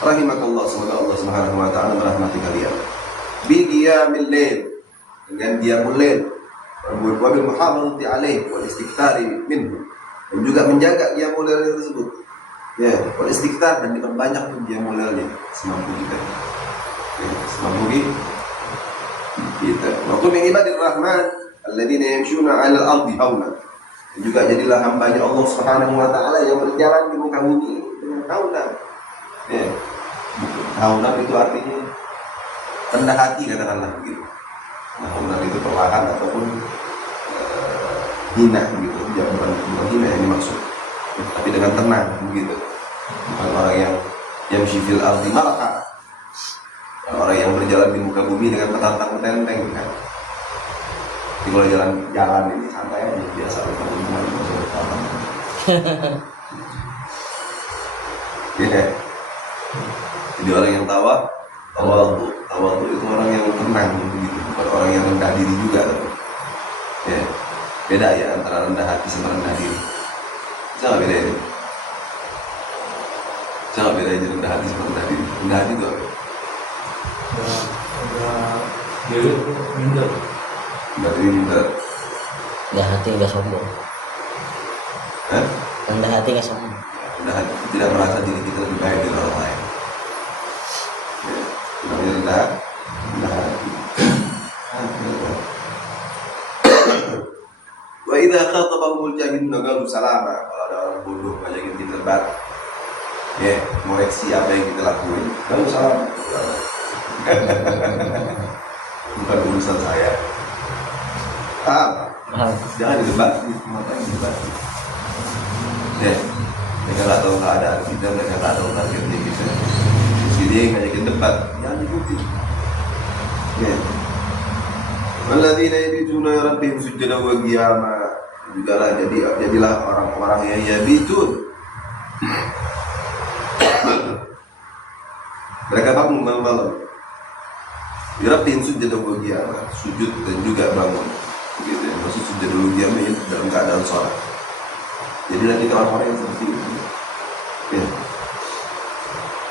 Rahimakallah, semoga Allah Subhanahu wa taala merahmati kalian. Bi qiyamil lail, dengan qiyamul lail. Wa bil muhafazati alaihi wal istikthari minhu. Dan juga menjaga qiyamul lail tersebut. Ya, wal istikthar, dan diperbanyak tuh qiyamul lailnya semampu kita. Semampu kita. Wa qul min ibadir rahman alladziina yamshuna 'alal ardi hauna. Juga jadilah hamba-Nya Allah Subhanahu wa taala yang berjalan di muka bumi dengan haunan. Ya. Haunan itu artinya rendah hati, katakanlah begitu. Nah, haunan itu perlahan ataupun hina gitu. Ya, bukan hina yang dimaksud. Tapi dengan tenang begitu. Bukan orang yang yamshi fil ardi marha. Orang yang berjalan di muka bumi dengan petantang petenteng kan. Jadi kalau jalan ini santai aja, biasa teman-teman ya. Jadi orang yang tawadu itu orang yang tenang begitu, bukan orang yang rendah diri juga tapi. Ya. Beda ya antara rendah hati sama rendah diri. Jangan beda ini. Jangan beda aja rendah hati sama rendah diri. Rendah hati itu apa? Dulu minder. Berarti minder. Rendah hati nggak sombong. Hah? Rendah hati nggak sombong. Rendah hati, tidak merasa diri kita lebih baik dari orang lain. Ya, namanya rendah hati. Wa idza khatabahumul jahiluna qalu salama. Kalau ada orang bodoh ngajakin kita debat, ya, ngoreksi apa yang kita lakuin, kamu salam. Bukan urusan saya. Paham? Jangan didebat, ngapain didebat? Ya, mereka nggak tahu keadaan kita, mereka nggak tahu targetnya kita. Terus dia ngajakin debat, jangan diikuti. Ya. Walladzina yabituna rabbihim sujada wa qiyama. Jadilah orang-orang yang yabitun. Mereka bangun malam-malam. Rabbihim sujada wa qiyama, sujud dan juga bangun. Begitu ya. Maksud sujud dulu qiyama dalam keadaan sholat. Jadilah kita orang-orang yang seperti itu. Ya.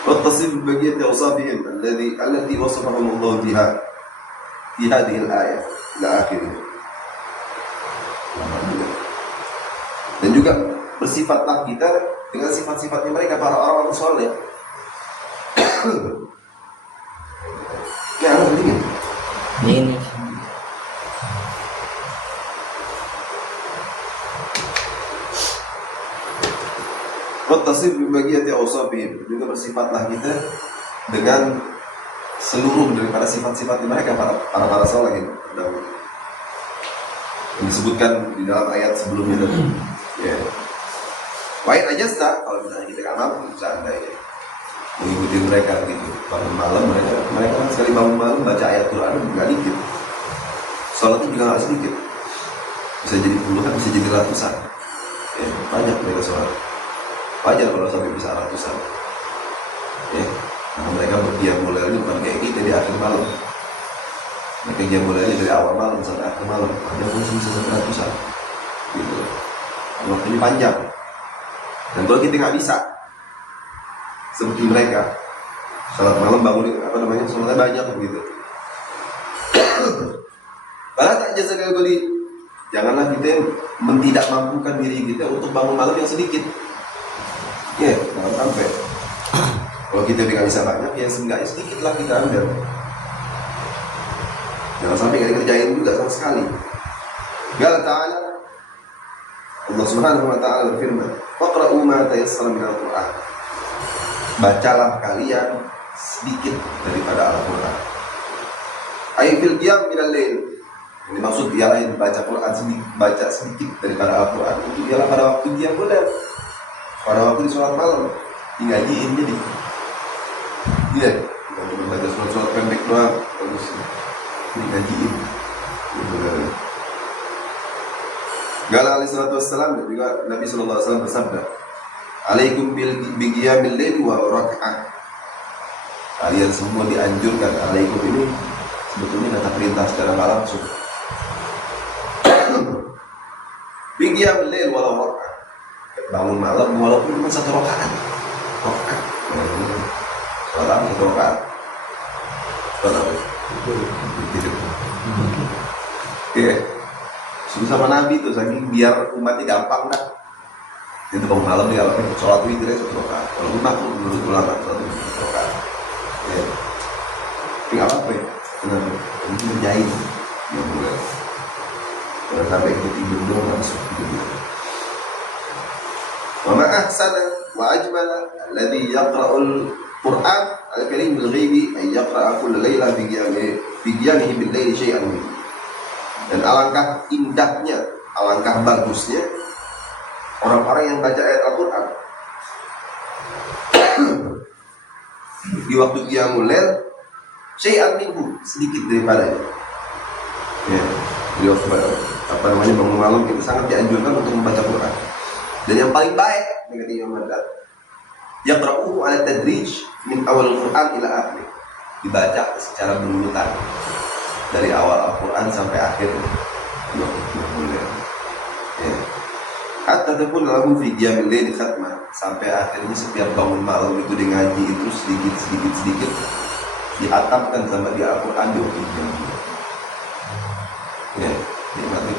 Wattasif baqiyati awsafihim allati wasafahum Allah biha di hadhil ayat ila akhirnya. Dan juga bersifatlah kita dengan sifat-sifatnya mereka para orang-orang soleh. Ya, dingin. Ini Wattasif bibagiyati awsafihim, juga bersifatlah kita dengan seluruh daripada sifat-sifat mereka para saleh terdahulu yang disebutkan di dalam ayat sebelumnya tadi. Ya. Wain aja kalau misalnya kita nggak mampu seandainya mengikuti mereka gitu, bangun malam mereka kan sekali bangun malam baca ayat Quran nggak dikit, sholatnya juga nggak sedikit, bisa jadi puluhan, bisa jadi ratusan. Ya, banyak mereka sholat, wajar kalau sampai bisa ratusan. Ya. Nah, mereka berdiam mulainya bukan kayak kita di akhir malam. Mereka diam mulainya dari awal malam sampai akhir malam. Ada pun bisa sampai ratusan. Gitu. Waktunya panjang. Dan kalau kita nggak bisa seperti mereka, salat malam bangun sholatnya banyak begitu. Karena tak jasa kali, janganlah kita tidak mampukan diri kita untuk bangun malam yang sedikit. Ya, jangan sampai. Kalau kita tidak bisa banyak, ya seenggaknya sedikit lah kita ambil. Jangan sampai kita kerjain juga sama sekali. Qala ta'ala, Allah Subhanahu wa ta'ala berfirman, "Faqra'u ma tayassara minal Qur'an." Bacalah kalian sedikit daripada Al-Qur'an. Ay fil qiyam minal lail. Ini maksud ialah yang baca Quran sedikit, baca sedikit daripada Al-Qur'an. Itu ialah pada waktu qiyam boleh. Pada waktu di sholat malam, digajiin jadi. Iya, bukan cuma baca surat-surat pendek doang, terus digajiin. Qala alaihi salatu wassalam, juga Nabi sallallahu alaihi wasallam bersabda, "Alaikum bi qiyamil lail wa rak'ah." Kalian semua dianjurkan, alaikum ini sebetulnya kata perintah secara nggak langsung. Bi qiyamil lail wa rak'ah. Bangun malam walaupun cuma satu rakaat. Rakaat. Salam satu rakaat. Salam. Iya. Sudah sama Nabi tuh saking biar umatnya gampang dah. Itu bangun malam dia kalau sholat witirnya satu rakaat. Kalau makruh menurut ulama satu rakaat. Ya. Tapi nggak apa-apa ya. Kenapa? Ini menjahit. Ya boleh. Kalau sampai kita tidur doang langsung tidur. Wa ma ahsana wa ajmala alladhi yaqra'ul Qur'an al-Karim bil ghaibi ay yaqra'a kull laila bi qiyamihi bil laili syai'an. Dan alangkah indahnya, alangkah bagusnya orang-orang yang baca ayat Al-Qur'an di waktu qiyamul lail syai'an minhu, sedikit daripadanya. Ya, di waktu bangun malam kita sangat dianjurkan untuk membaca Quran. Dan yang paling baik dengan Imam Madzhab, yaqra'uhu 'ala tadrij min awal Al-Qur'an ila akhir. Dibaca secara berurutan dari awal Al-Qur'an sampai akhir. Ya. Hatta takun lahu fi qiyamil lail khatmah, sampai akhirnya setiap bangun malam itu dia ngaji itu sedikit diatapkan sama di Al-Quran di waktu itu. Ya, nikmatnya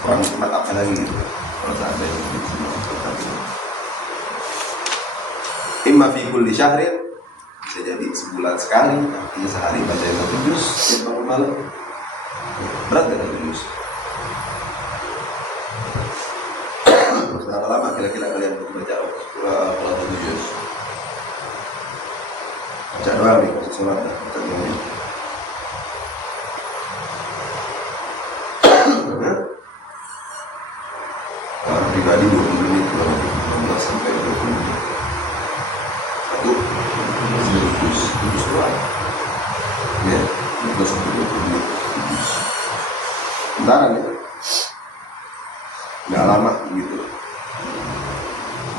kurang nikmat apa lagi gitu. Kalau seandainya itu semua imma fi kulli syahrin, bisa jadi sebulan sekali, artinya sehari baca 1 juz setiap bangun malam. Berat gak 1 juz? Berapa lama kira-kira kalian baca kalau 1 juz? Baca doang nih, masuk sholat dah, baca doang. Kalau pribadi 20 menit, 15 sampai 20 menit. Satu, juz doang. Ya, 15 sampai 20 menit. Bentaran ya, nggak lama gitu.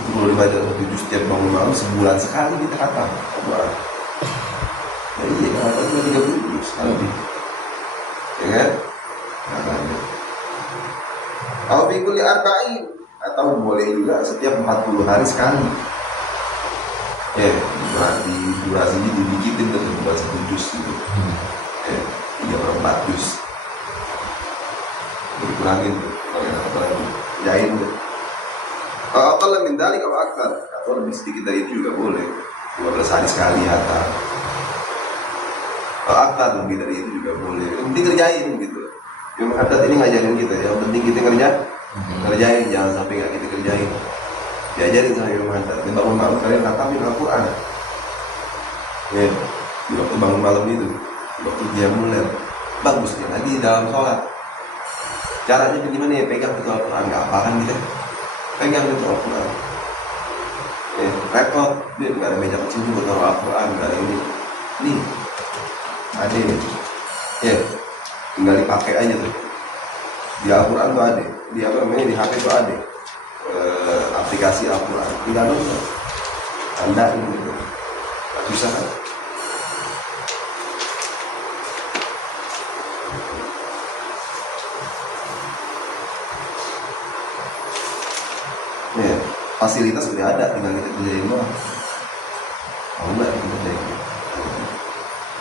Itu kalau dibaca 1 juz setiap bangun malam, sebulan sekali kita kata Al-Quran. Ya iya, kata cuma 30 juz sekali, ya kan? Katanya. Kalau fikul arba'in, atau boleh juga setiap 40 hari sekali. Ya, di durasinya dibikin tetap buat 1 juz gitu. Ya, 3/4 juz. Dikurangin tuh, kalau jain tuh. Kalau min dalik atau aktar, atau lebih sedikit dari itu juga boleh. 12 hari sekali atau aktar lebih dari itu juga boleh. Yang penting kerjain gitu. Yang mengatakan ini ngajarin kita, yang penting kita kerjain, jangan sampai nggak kita kerjain. Diajarin sama Imam Haddad, di bangun malam kalian khatamin Al-Quran. Ya, di waktu bangun malam itu, di waktu dia mulai bagusnya lagi dalam sholat. Caranya bagaimana ya, pegang itu Al-Quran, nggak apa kan kita pegang itu Al-Quran. Ya, repot, dia nggak ada meja kecil juga taruh Al-Quran, nggak ada ini ada ini. Ya, tinggal dipakai aja tuh. Di Al-Quran tuh ada, di apa namanya, di HP tuh ada aplikasi Al-Quran. Tidak ada, Anda ini gitu, nggak susah kan? Ya, fasilitas sudah ada, tinggal kita kerjain doang. Mau nggak kita kerjain?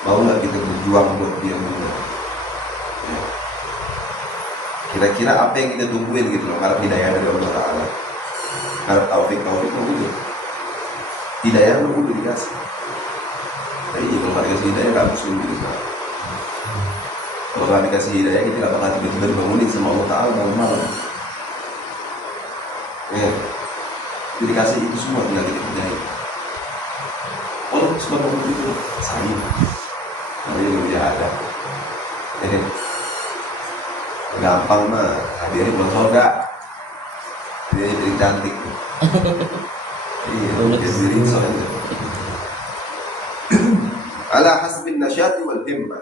Mau nggak kita berjuang buat dia juga? Ya. Kira-kira apa yang kita tungguin gitu loh, harap hidayah dari Allah Ta'ala, harap taufik udah hidayah udah dikasih. Tapi kalau nggak dikasih hidayah nggak musuh gitu kan. Kalau nggak dikasih hidayah kita nggak bakal tiba-tiba dibangunin sama Allah Ta'ala bangun malam. Ya, jadi dikasih itu semua tinggal kita kerjain. Oh, sebab itu saya namanya lebih ada. Gampang mah, hadirin belum soda, dia jadi cantik. Iya, jadi rinso aja. Ala hasbin nasyati wal himmah.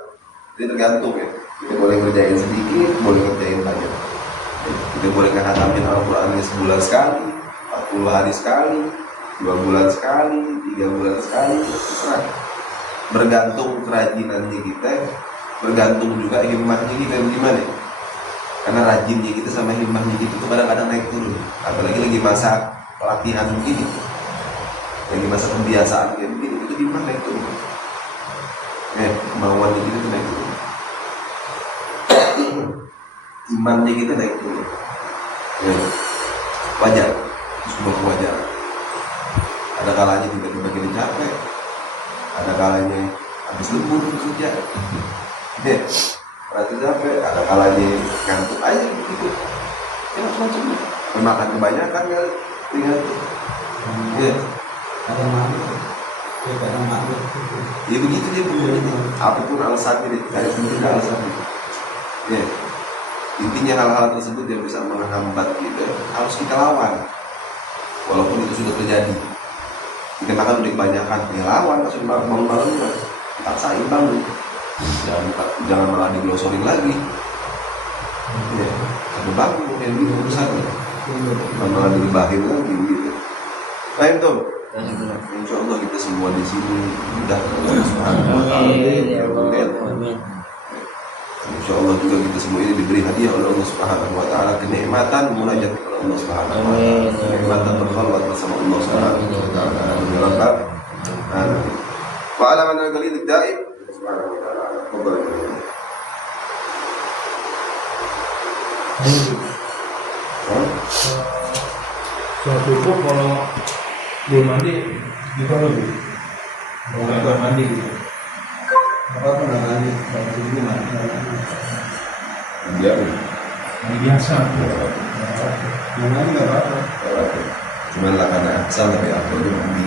Jadi tergantung ya. Kita boleh ngerjain sedikit, boleh ngerjain banyak. Kita boleh ngehatamin Al-Quran sebulan sekali, 40 hari sekali, 2 bulan sekali, 3 bulan sekali, terserah. Bergantung kerajinannya kita, bergantung juga himmahnya kita gimana. Karena rajinnya kita sama himmahnya kita itu kadang-kadang naik turun. Apalagi lagi masa pelatihan begini, lagi masa pembiasaan kayak begini, itu himmah naik turun. Kemauannya kita itu naik turun. Imannya kita naik turun. Wajar, itu sebuah kewajaran. Ada kalanya tiba-tiba kita capek, ada kalanya habis lembur kerja, berarti capek, ada kalanya ngantuk aja gitu. Ya macam-macam. Makan kebanyakan kali, tinggal. Ya. Ada malu. Ya begitu dia bunyinya. Apapun alasannya, dari sendiri alasannya. Ya. Intinya hal-hal tersebut yang bisa menghambat kita harus kita lawan, walaupun itu sudah terjadi. Kita makan udah kebanyakan, ya lawan, langsung bangun malamnya, paksain bangun, jangan malah diglosorin lagi. Ya, sampai bangun yang gitu urusan, malah dilebahin lagi gitu. Baik tuh, insya Allah kita semua di sini mudah Allah Subhanahu wa Ta'ala. Insya Allah juga kita semua ini diberi hadiah oleh Allah Subhanahu wa Ta'ala, kenikmatan munajat kepada Allah Subhanahu wa Ta'ala, kenikmatan berkhalwat bersama Allah Subhanahu wa Ta'ala. Ya Rabbal Alamin. Wa ala man al-ghalid daim Subhanahu wa taala. Fadhil. Soal cukup kalau belum mandi gimana Bu? Kalau nggak mandi gitu. Apa nggak mandi? Nggak mandi gimana? Biar Mandi biasa. Nggak mandi nggak apa-apa. cuman lah karena asal tapi aku itu mandi.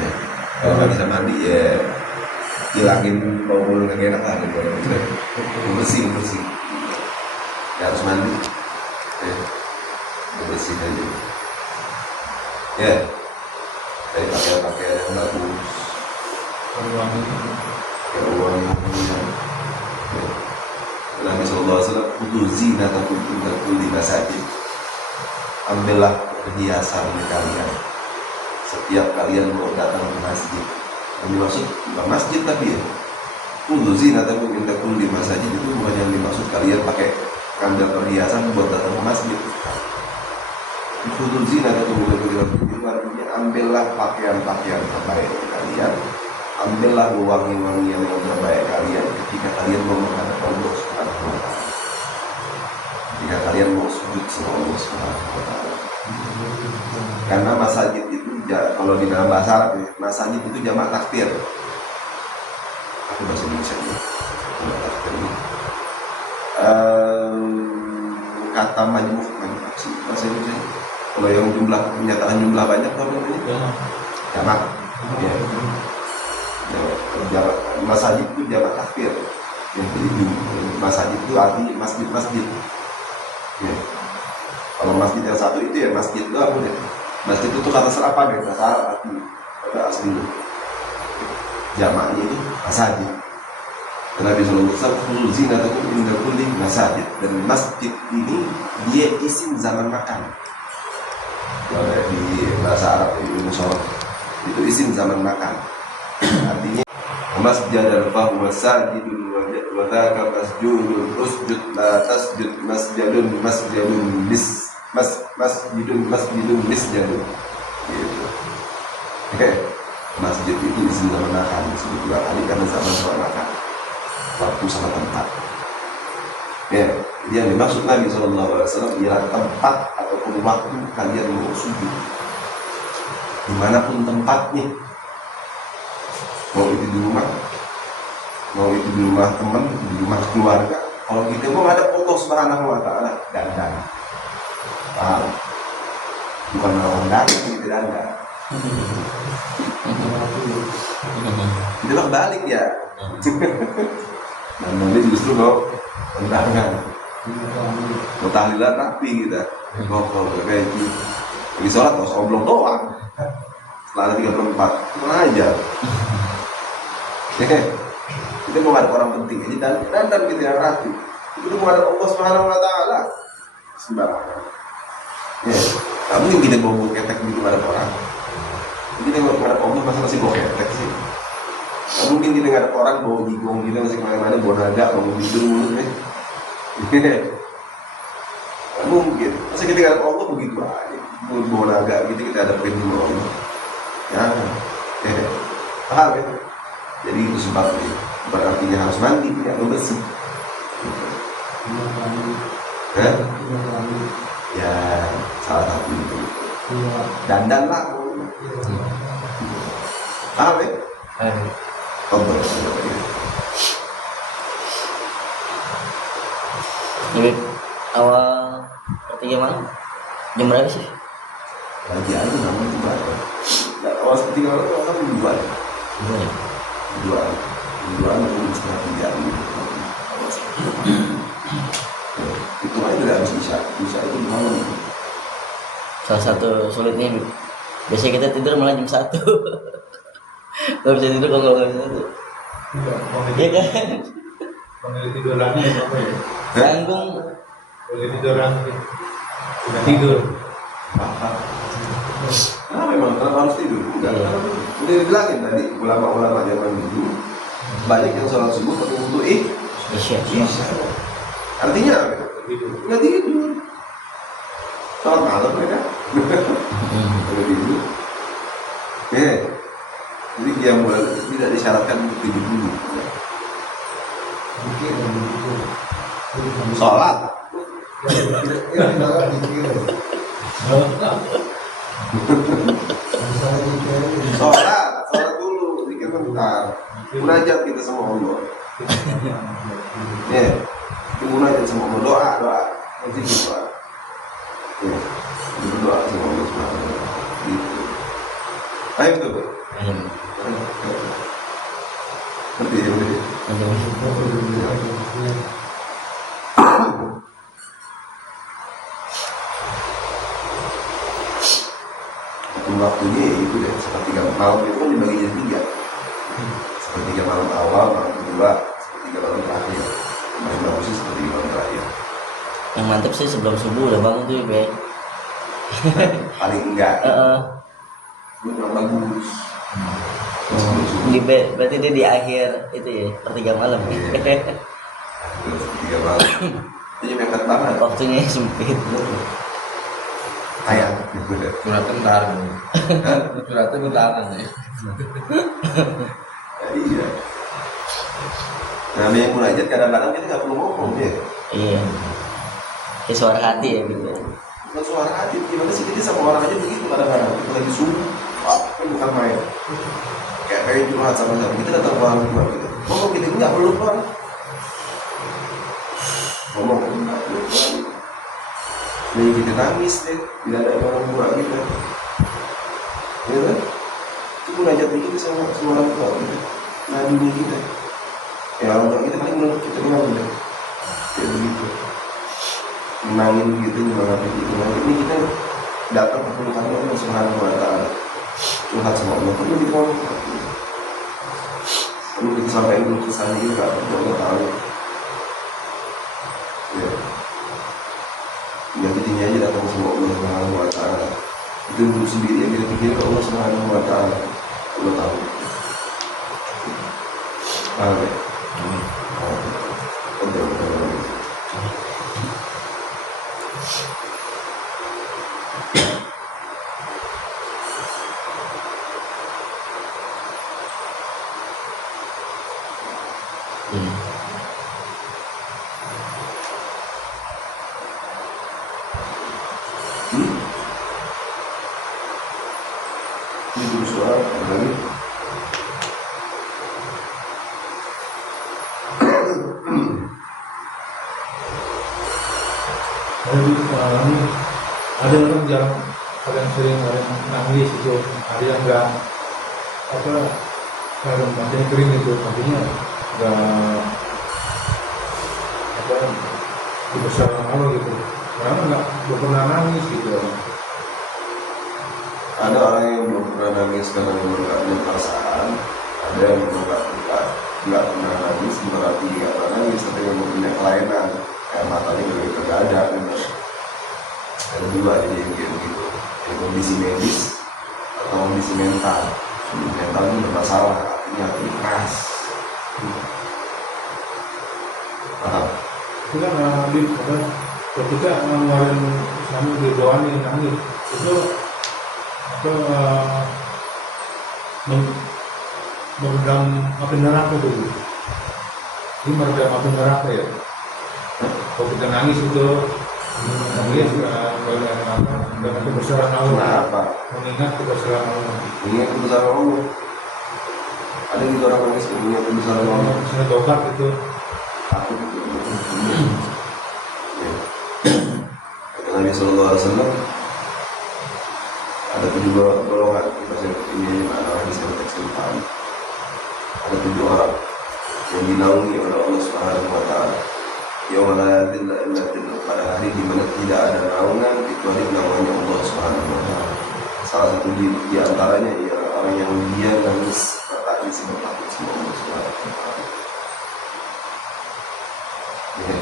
Ya. Kalau nggak bisa mandi ya hilangin bau mulut nggak enak lah gitu. Bersih. Ya, harus mandi. Ya. Bersih aja. Ya. Saya pakaian yang bagus. Kayak uang yang punya. Ya. Nabi Sallallahu Alaihi Wasallam kudu zinatakum inda kulli masajid. Ambillah perhiasan kalian setiap kalian mau datang ke masjid. Yang dimaksud bukan masjid tapi ya kudu zinatakum inda kulli masajid itu bukan yang dimaksud kalian pakai ambil perhiasan buat datang ke masjid. Kudu zinatakum inda kulli masajid itu artinya ambillah pakaian-pakaian terbaik kalian, ambillah wangi-wangian yang terbaik kalian ketika kalian mau menghadap Allah Subhanahu wa taala. Ketika kalian mau sujud sama Allah Subhanahu wa taala. Karena masjid itu kalau di dalam bahasa Arab ya, masjid itu jamak takfir. Aku bahasa Indonesia ya. Jamak takfir ini. Kata majmuk sih bahasa Indonesia. Kalau yang jumlah menyatakan jumlah banyak apa namanya? Jamak. Ya. Masjid itu jamak takfir. Yang jadi masjid itu arti masjid-masjid. Ya. Kalau masjid yang satu itu ya masjid itu apa ya? Masjid itu kata serapan ya, bahasa Arab arti kata asli. Jamaknya itu masjid. Nabi Sallallahu Alaihi Wasallam zinatakum inda kulli masjid, dan masjid ini dia isim zaman makan. Kalau di bahasa Arab itu isim zaman makan. Artinya masjid al-fahu masjidun wa dhaka masjudun usjud la tasjud masjidun misjadun gitu. Masjid itu isim zaman makan disebut dua kali karena zaman makan, waktu sama tempat. Ya, yang dimaksud Nabi SAW ialah tempat ataupun waktu kalian mau sujud dimanapun tempatnya, mau itu di rumah, mau itu di rumah teman, di rumah keluarga. Kalau kita mau ada Allah Subhanahu wa taala dandan. Paham? Bukan orang dandan, kita dandan. Itu balik ya. Dan nanti justru mau tendangan, mau tahlilan rapi kita. Kalau kayak itu lagi sholat mau oblong doang. Setelah 34 mana aja. Kita mau ada orang penting ini dan kita yang rapi. Kita mau ada Allah Subhanahu wa taala. Sembarangan. Ya, kamu yang kita bawa ketek di mana orang. Kita mau ada Allah masa masih bawa ketek sih. Gak mungkin kita nggak ada orang bawa jigong kita masih kemana-mana bawa naga bawa bidung mulutnya. Gak mungkin. Masa kita nggak ada Allah begitu aja. Bawa naga gitu kita ada perintah Allah. Ya, paham ya? Jadi itu sebabnya berarti harus mandi atau bersih. Ya salah satu itu. Dandan lah. Paham ya? Jadi awal pertiga malam jam berapa sih? Lagi aja namanya itu berapa? Awal seperti kalau orang dua itu setengah tiga itu aja udah habis bisa itu malam. Salah satu sulitnya biasanya kita tidur malah jam 1. Gak bisa tidur kalau nggak bisa tidur. Iya kan? Panggil tidur lagi apa ya? Tanggung. Panggil tidur lagi. Udah tidur. Memang kenapa harus tidur? Udah dibilangin tadi ulama-ulama zaman dulu banyak yang sholat subuh pakai wudu Isya. artinya apa? Nggak tidur. Sholat malam mereka nggak tidur. Jadi yang tidak disyaratkan untuk 7 dulu. Dikir dan dikir. Sholat. Ini adalah dikir. Misalnya dikir. Sholat dulu, zikir bentar. Munajat kita sama Allah. Ya, kita munajat sama Allah, doa. Nanti doa. Ya, berdoa sama Allah Subhanahu wa Ta'ala. Gitu. Ayo tuh. Ayam. Nanti ya, udah. Waktunya itu deh, sepertiga malam itu kan dibagi jadi 3. Sepertiga malam awal, malam kedua, sepertiga malam terakhir. Main bagus sih sepertiga malam terakhir. Yang mantep sih sebelum subuh udah bangun tuh, Be. Paling enggak, Heeh. itu kurang bagus. Berarti dia di akhir itu ya, pertiga malam. Sepertiga malam. Itu yang mepet banget. Waktunya sempit. Ayam. Surat bentar. Suratnya bentaran ya. Iya. Nah, yang munajat kadang-kadang kita nggak perlu ngomong ya. Iya. Kayak suara hati ya gitu. Bukan suara hati, gimana sih kita sama orang aja begitu kadang-kadang. Kita lagi subuh, kan bukan main. Kayak pengen curhat sama kita datang ke orang tua kita. Ngomong kita nggak perlu kan? Ngomong nggak perlu kan? Nih kita nangis deh, tidak ada orang tua kita. Ya kan? Itu munajat kita sama orang tua kita. Nabi kita. Ya orang tua kita paling menurut kita kenal udah. Kayak begitu. Menangin gitu nyemangati gitu. Ini kita datang ke pelukan Allah Subhanahu wa Ta'ala. Curhat sama Allah. Perlu kita ngomong. Perlu kita sampaikan dulu kesan kita Allah tahu. Ya. Yang intinya aja datang sama Allah Subhanahu wa Ta'ala. Itu dulu sendiri yang kita pikir ke Allah Subhanahu wa Ta'ala. Allah tahu. Paham ya? Betul. Ini dulu soal apa lagi? Ada orang yang kadang sering ada yang nangis itu, ada yang enggak kalau matanya kering itu, artinya enggak dibesar Allah gitu. Karena enggak pernah nangis gitu. Ada orang yang belum pernah nangis karena memang nggak punya perasaan. Ada yang memang nggak pernah nangis berarti nggak pernah nangis, tapi memang punya kelainan. Kayak matanya nggak ada. Ada 2 jadi yang kayak begitu. Yang kondisi medis atau kondisi mental. Kondisi mental itu bermasalah, artinya hati keras. Paham? Itu kan ketika ngeluarin suami di doanya nangis itu meredam api neraka tuh. Ini meredam api neraka ya. Kalau kita nangis itu nangis dengan kebesaran Allah. Kenapa? Mengingat kebesaran Allah. Ingat kebesaran Allah. Ada juga orang nangis mengingat kebesaran Allah. Misalnya tobat itu. Takut itu. Ya. Kata Nabi Sallallahu Alaihi Wasallam, ada 7 golongan. Ini adalah hadis yang teks depan. Ada 7 orang yang dinaungi oleh Allah Subhanahu wa Ta'ala. Yauma la dzilla illa dzilluh, pada hari di mana tidak ada naungan kecuali naungannya Allah Subhanahu wa Ta'ala. Salah satu di antaranya ialah orang yang dia nangis matanya sebab takut sama Allah Subhanahu wa Ta'ala. Ya.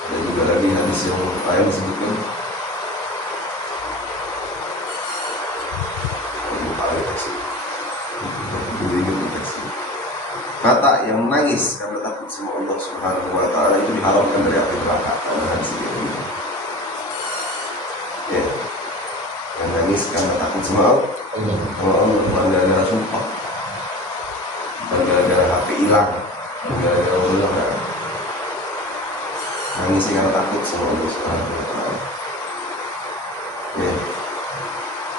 Ada juga lagi hadis yang lain disebutkan mata yang menangis karena takut sama Allah Subhanahu wa Ta'ala itu diharamkan dari api neraka. Karena hadis ini. Ya. Yang nangis karena takut sama Allah. Kalau Allah ada sumpah hilang gara-gara Allah kan. Nangis karena takut sama Allah Subhanahu wa Ta'ala. Ya,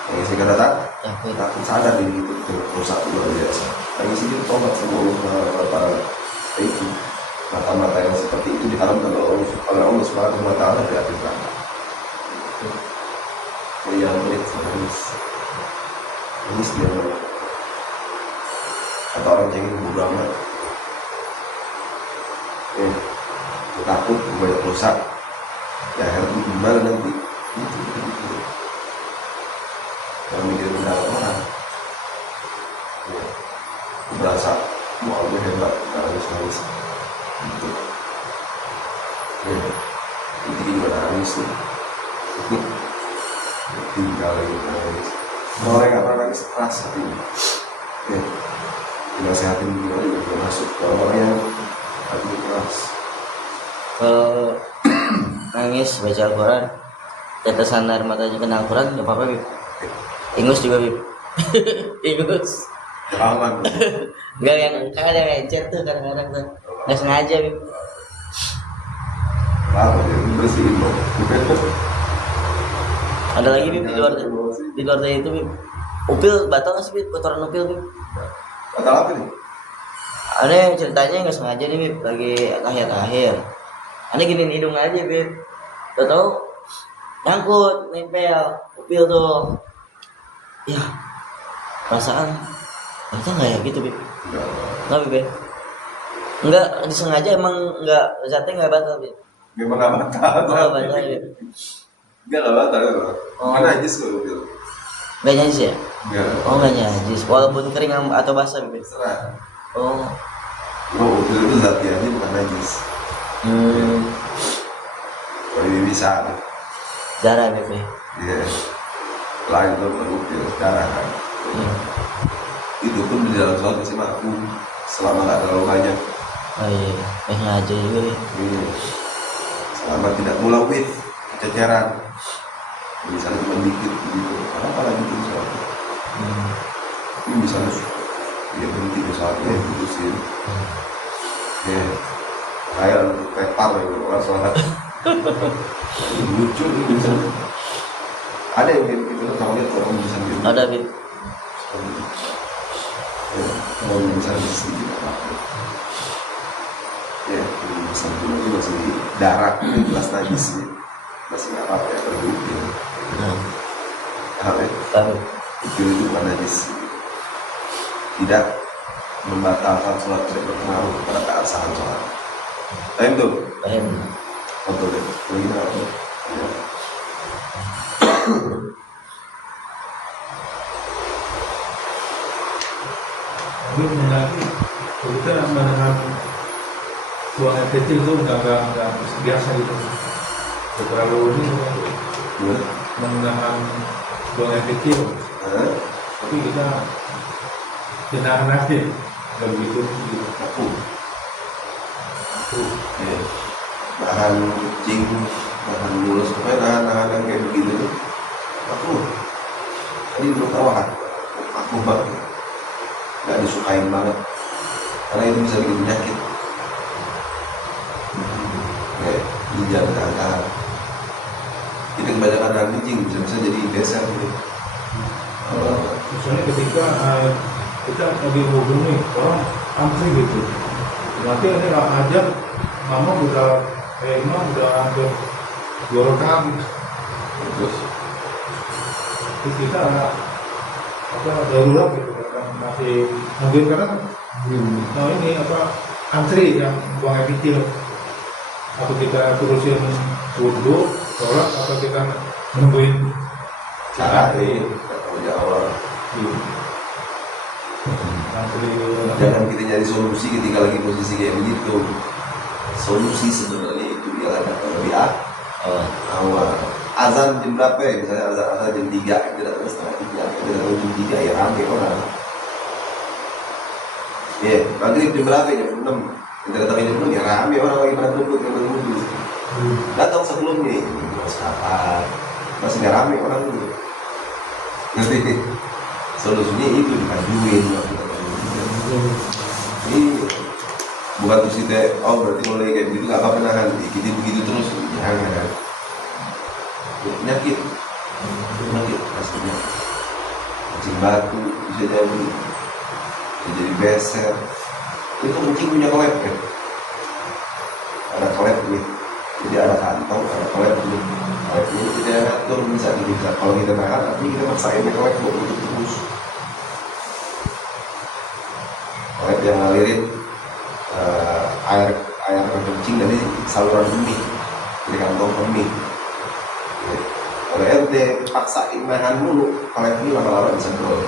nangis karena takut sadar diri itu rusak luar biasa. Nangis itu tobat sama Allah Subhanahu wa Ta'ala. Itu mata-mata yang seperti itu diharamkan oleh Allah Subhanahu wa Ta'ala di akhir neraka. Yang berit nangis dia kata orang cengeng bodoh amat. Takut banyak rusak ya harus gimana nanti itu kalau mikir mendalam orang ya, berasa mau Allah hebat nangis gitu ya itu gimana nangis tuh tinggal lagi nangis orang yang gak pernah nangis keras hati ya dinasehatin gimana juga masuk kalau orang yang hati keras. Kalau nangis baca Al-Quran, tetesan air matanya kena Al-Quran, gak apa-apa, Bib. Ingus juga, Bib. Ingus. Aman. Enggak yang kan ada lecet tuh kadang-kadang tuh. Nggak sengaja, Bib. Apa ya? Bersihin dong. Ada lagi, Bib, di luar dari itu, Bib. Upil, batal nggak sih, Bib? Kotoran upil, Bib. Batal apa nih? Ada ceritanya nggak sengaja nih, Bib, lagi akhir-akhir. Aneh giniin hidung aja, Bib. Tau nyangkut, nempel, upil tuh. Ya, perasaan batal nggak ya gitu, Bib? Nggak, Bib. Enggak disengaja, emang nggak, zatnya nggak batal, Bib. Memang nggak batal. Oh, nggak batal, Bib. Nggak batal ya, Bang. Oh. Mana aja sih kalau Nggak nyajis ya? Nggak. Oh, nggak nyajis. Walaupun kering atau basah, Bib. Serah. Oh. Itu zatiannya bukan najis. Kalau ini bisa. Darah, Bib. Iya. Lain tuh berupil darah kan. Itu pun di dalam sholat masih makmum selama nggak terlalu banyak. Oh iya, nggak sengaja juga, Bib. Iya. Selama tidak mulawit ceceran. Misalnya cuma dikit gitu. Kenapa lagi itu sholat? Ini misalnya dia berhenti ke sholatnya putusin. Ya, kayak pepar gitu orang sholat. Lucu nih bisa. Ada yang kayak gitu kalau lihat orang bisa gitu. Ada, Bib. Ya, kalau bisa sedikit apa? Ya, bisa dulu ini masih di darah, ini jelas najis sih. Masih nggak apa-apa ya terbukti. Paham ya? Paham. Itu bukan najis. Tidak membatalkan sholat, tidak berpengaruh kepada keabsahan sholat. Paham tuh? Paham. Betul deh. Lagi apa? Ya. Tapi lagi kita menahan buang air kecil tuh nggak biasa gitu. Terlalu ini Ya. menahan buang air kecil, Hah? tapi kita menahan aja nggak begitu gitu. Aku. Ya. Nahan kucing, nahan mulus, pokoknya nahan yang kayak begitu tuh. Aku. Tadi belum tahu kan. Aku banget. Nggak disukain banget. Karena itu bisa bikin penyakit. Kayak ginjal kanker. Kita kebanyakan nahan kucing bisa jadi geser gitu. Misalnya ketika kita lagi hubung nih orang antri gitu, nanti ini aja mama udah imam udah hampir 2 rakaat gitu. Terus Terus kita darurat gitu kan masih mungkin karena nah ini antri yang buang air kecil, atau kita terusin wudhu sholat atau kita nungguin cara dari awal. antri Jangan kita nyari solusi ketika lagi posisi kayak begitu. Solusi sebenarnya itu dia lebih awal. Azan jam berapa ya? Misalnya azan jam 3, kita datang setengah 3, kita datang jam 3 ya rame orang. Ya, maghrib jam berapa? Jam 6. Kita datang jam 6 ya rame orang lagi pada kumpul, datang sebelumnya, kapan? Masih nggak rame orang dulu. Nanti solusinya itu dipaduin. Ini Coba terus kita, oh berarti mulai kayak begitu nggak apa-apa nahan, begitu terus jangan. Penyakit pastinya. Kencing batu bisa jadi beser. Itu kencing punya klep kan? Ada klep nih, jadi ada kantong, ada klep nih. Klep ini kita atur bisa. Kalau kita nahan, tapi kita paksain klep buat tutup terus. Klep yang ngalirin air kencing dari saluran kemih, dari kantong kemih. Kalau RT paksain nahan dulu, klep ini lama-lama bisa drol.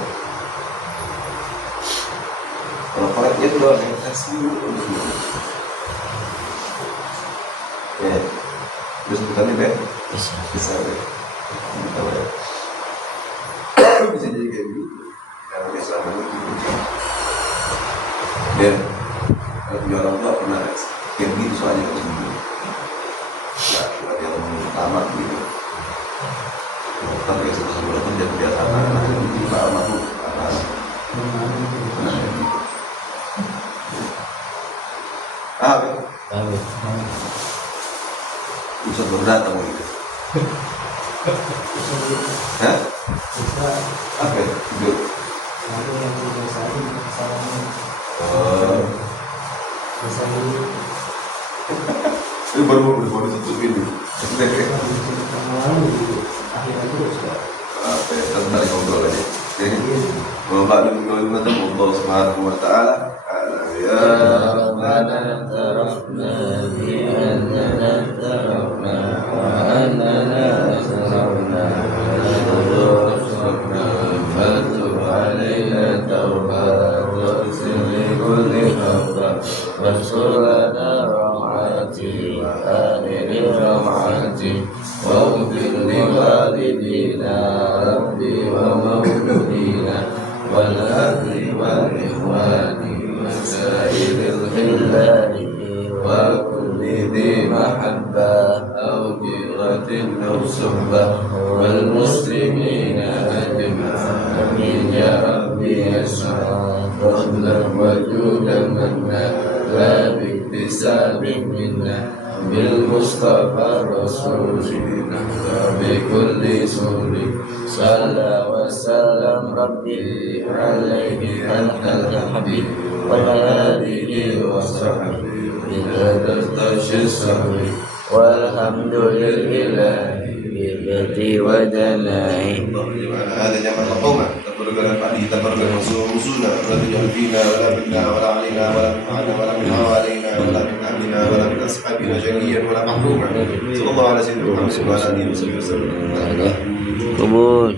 Kalau klepnya drol, yang tes dulu. Ya, terus bukannya Beb? Bisa Beb. Bisa jadi kayak gitu. Yang selama ini dan kalau punya orang tua pernah kayak begitu soalnya kalau seminggu ya buat yang tamat gitu dokter ya satu dokter jadi biasa anak itu Pak Ahmad tuh Ustaz baru datang gitu. Hah? Apa ya? Hidup. Ini baru ditutupin nih. Apa ya? Kita tarik ngobrol aja. Wa ba'du kalimatan Allah Subhanahu wa ta'ala. Ya Rabbana tarafna bi annana tarafna wa annana asrarna fatub alaina tawbah waghfir li kulli khata waskur lana rahmati wa akhiri rahmati waghfir li walidina rabbi wa mawludina wal ahli wal ikhwani وسائر الخلان وكل ذي محبة أو جيرة أو صحبة والمسلمين أجمعين يا ربي أسعد فضلا وجودا منا لا باكتساب منا بالمصطفى الرسول بكل سر صلى وسلم ربي عليه أنت الحبيب وآله وصحبه بتدرتش الصبر والحمد لله بيدي ودنائي هذا جمع القومة تبرك الفعلي تبرك رسولنا ولا تجعل فينا ولا منا ولا علينا ولا من معنا ولا من حوالينا ولا من أهلنا ولا من أصحابنا شقيا ولا محروما صلى الله على سيدنا محمد وعلى آله وصحبه وسلم. قبول.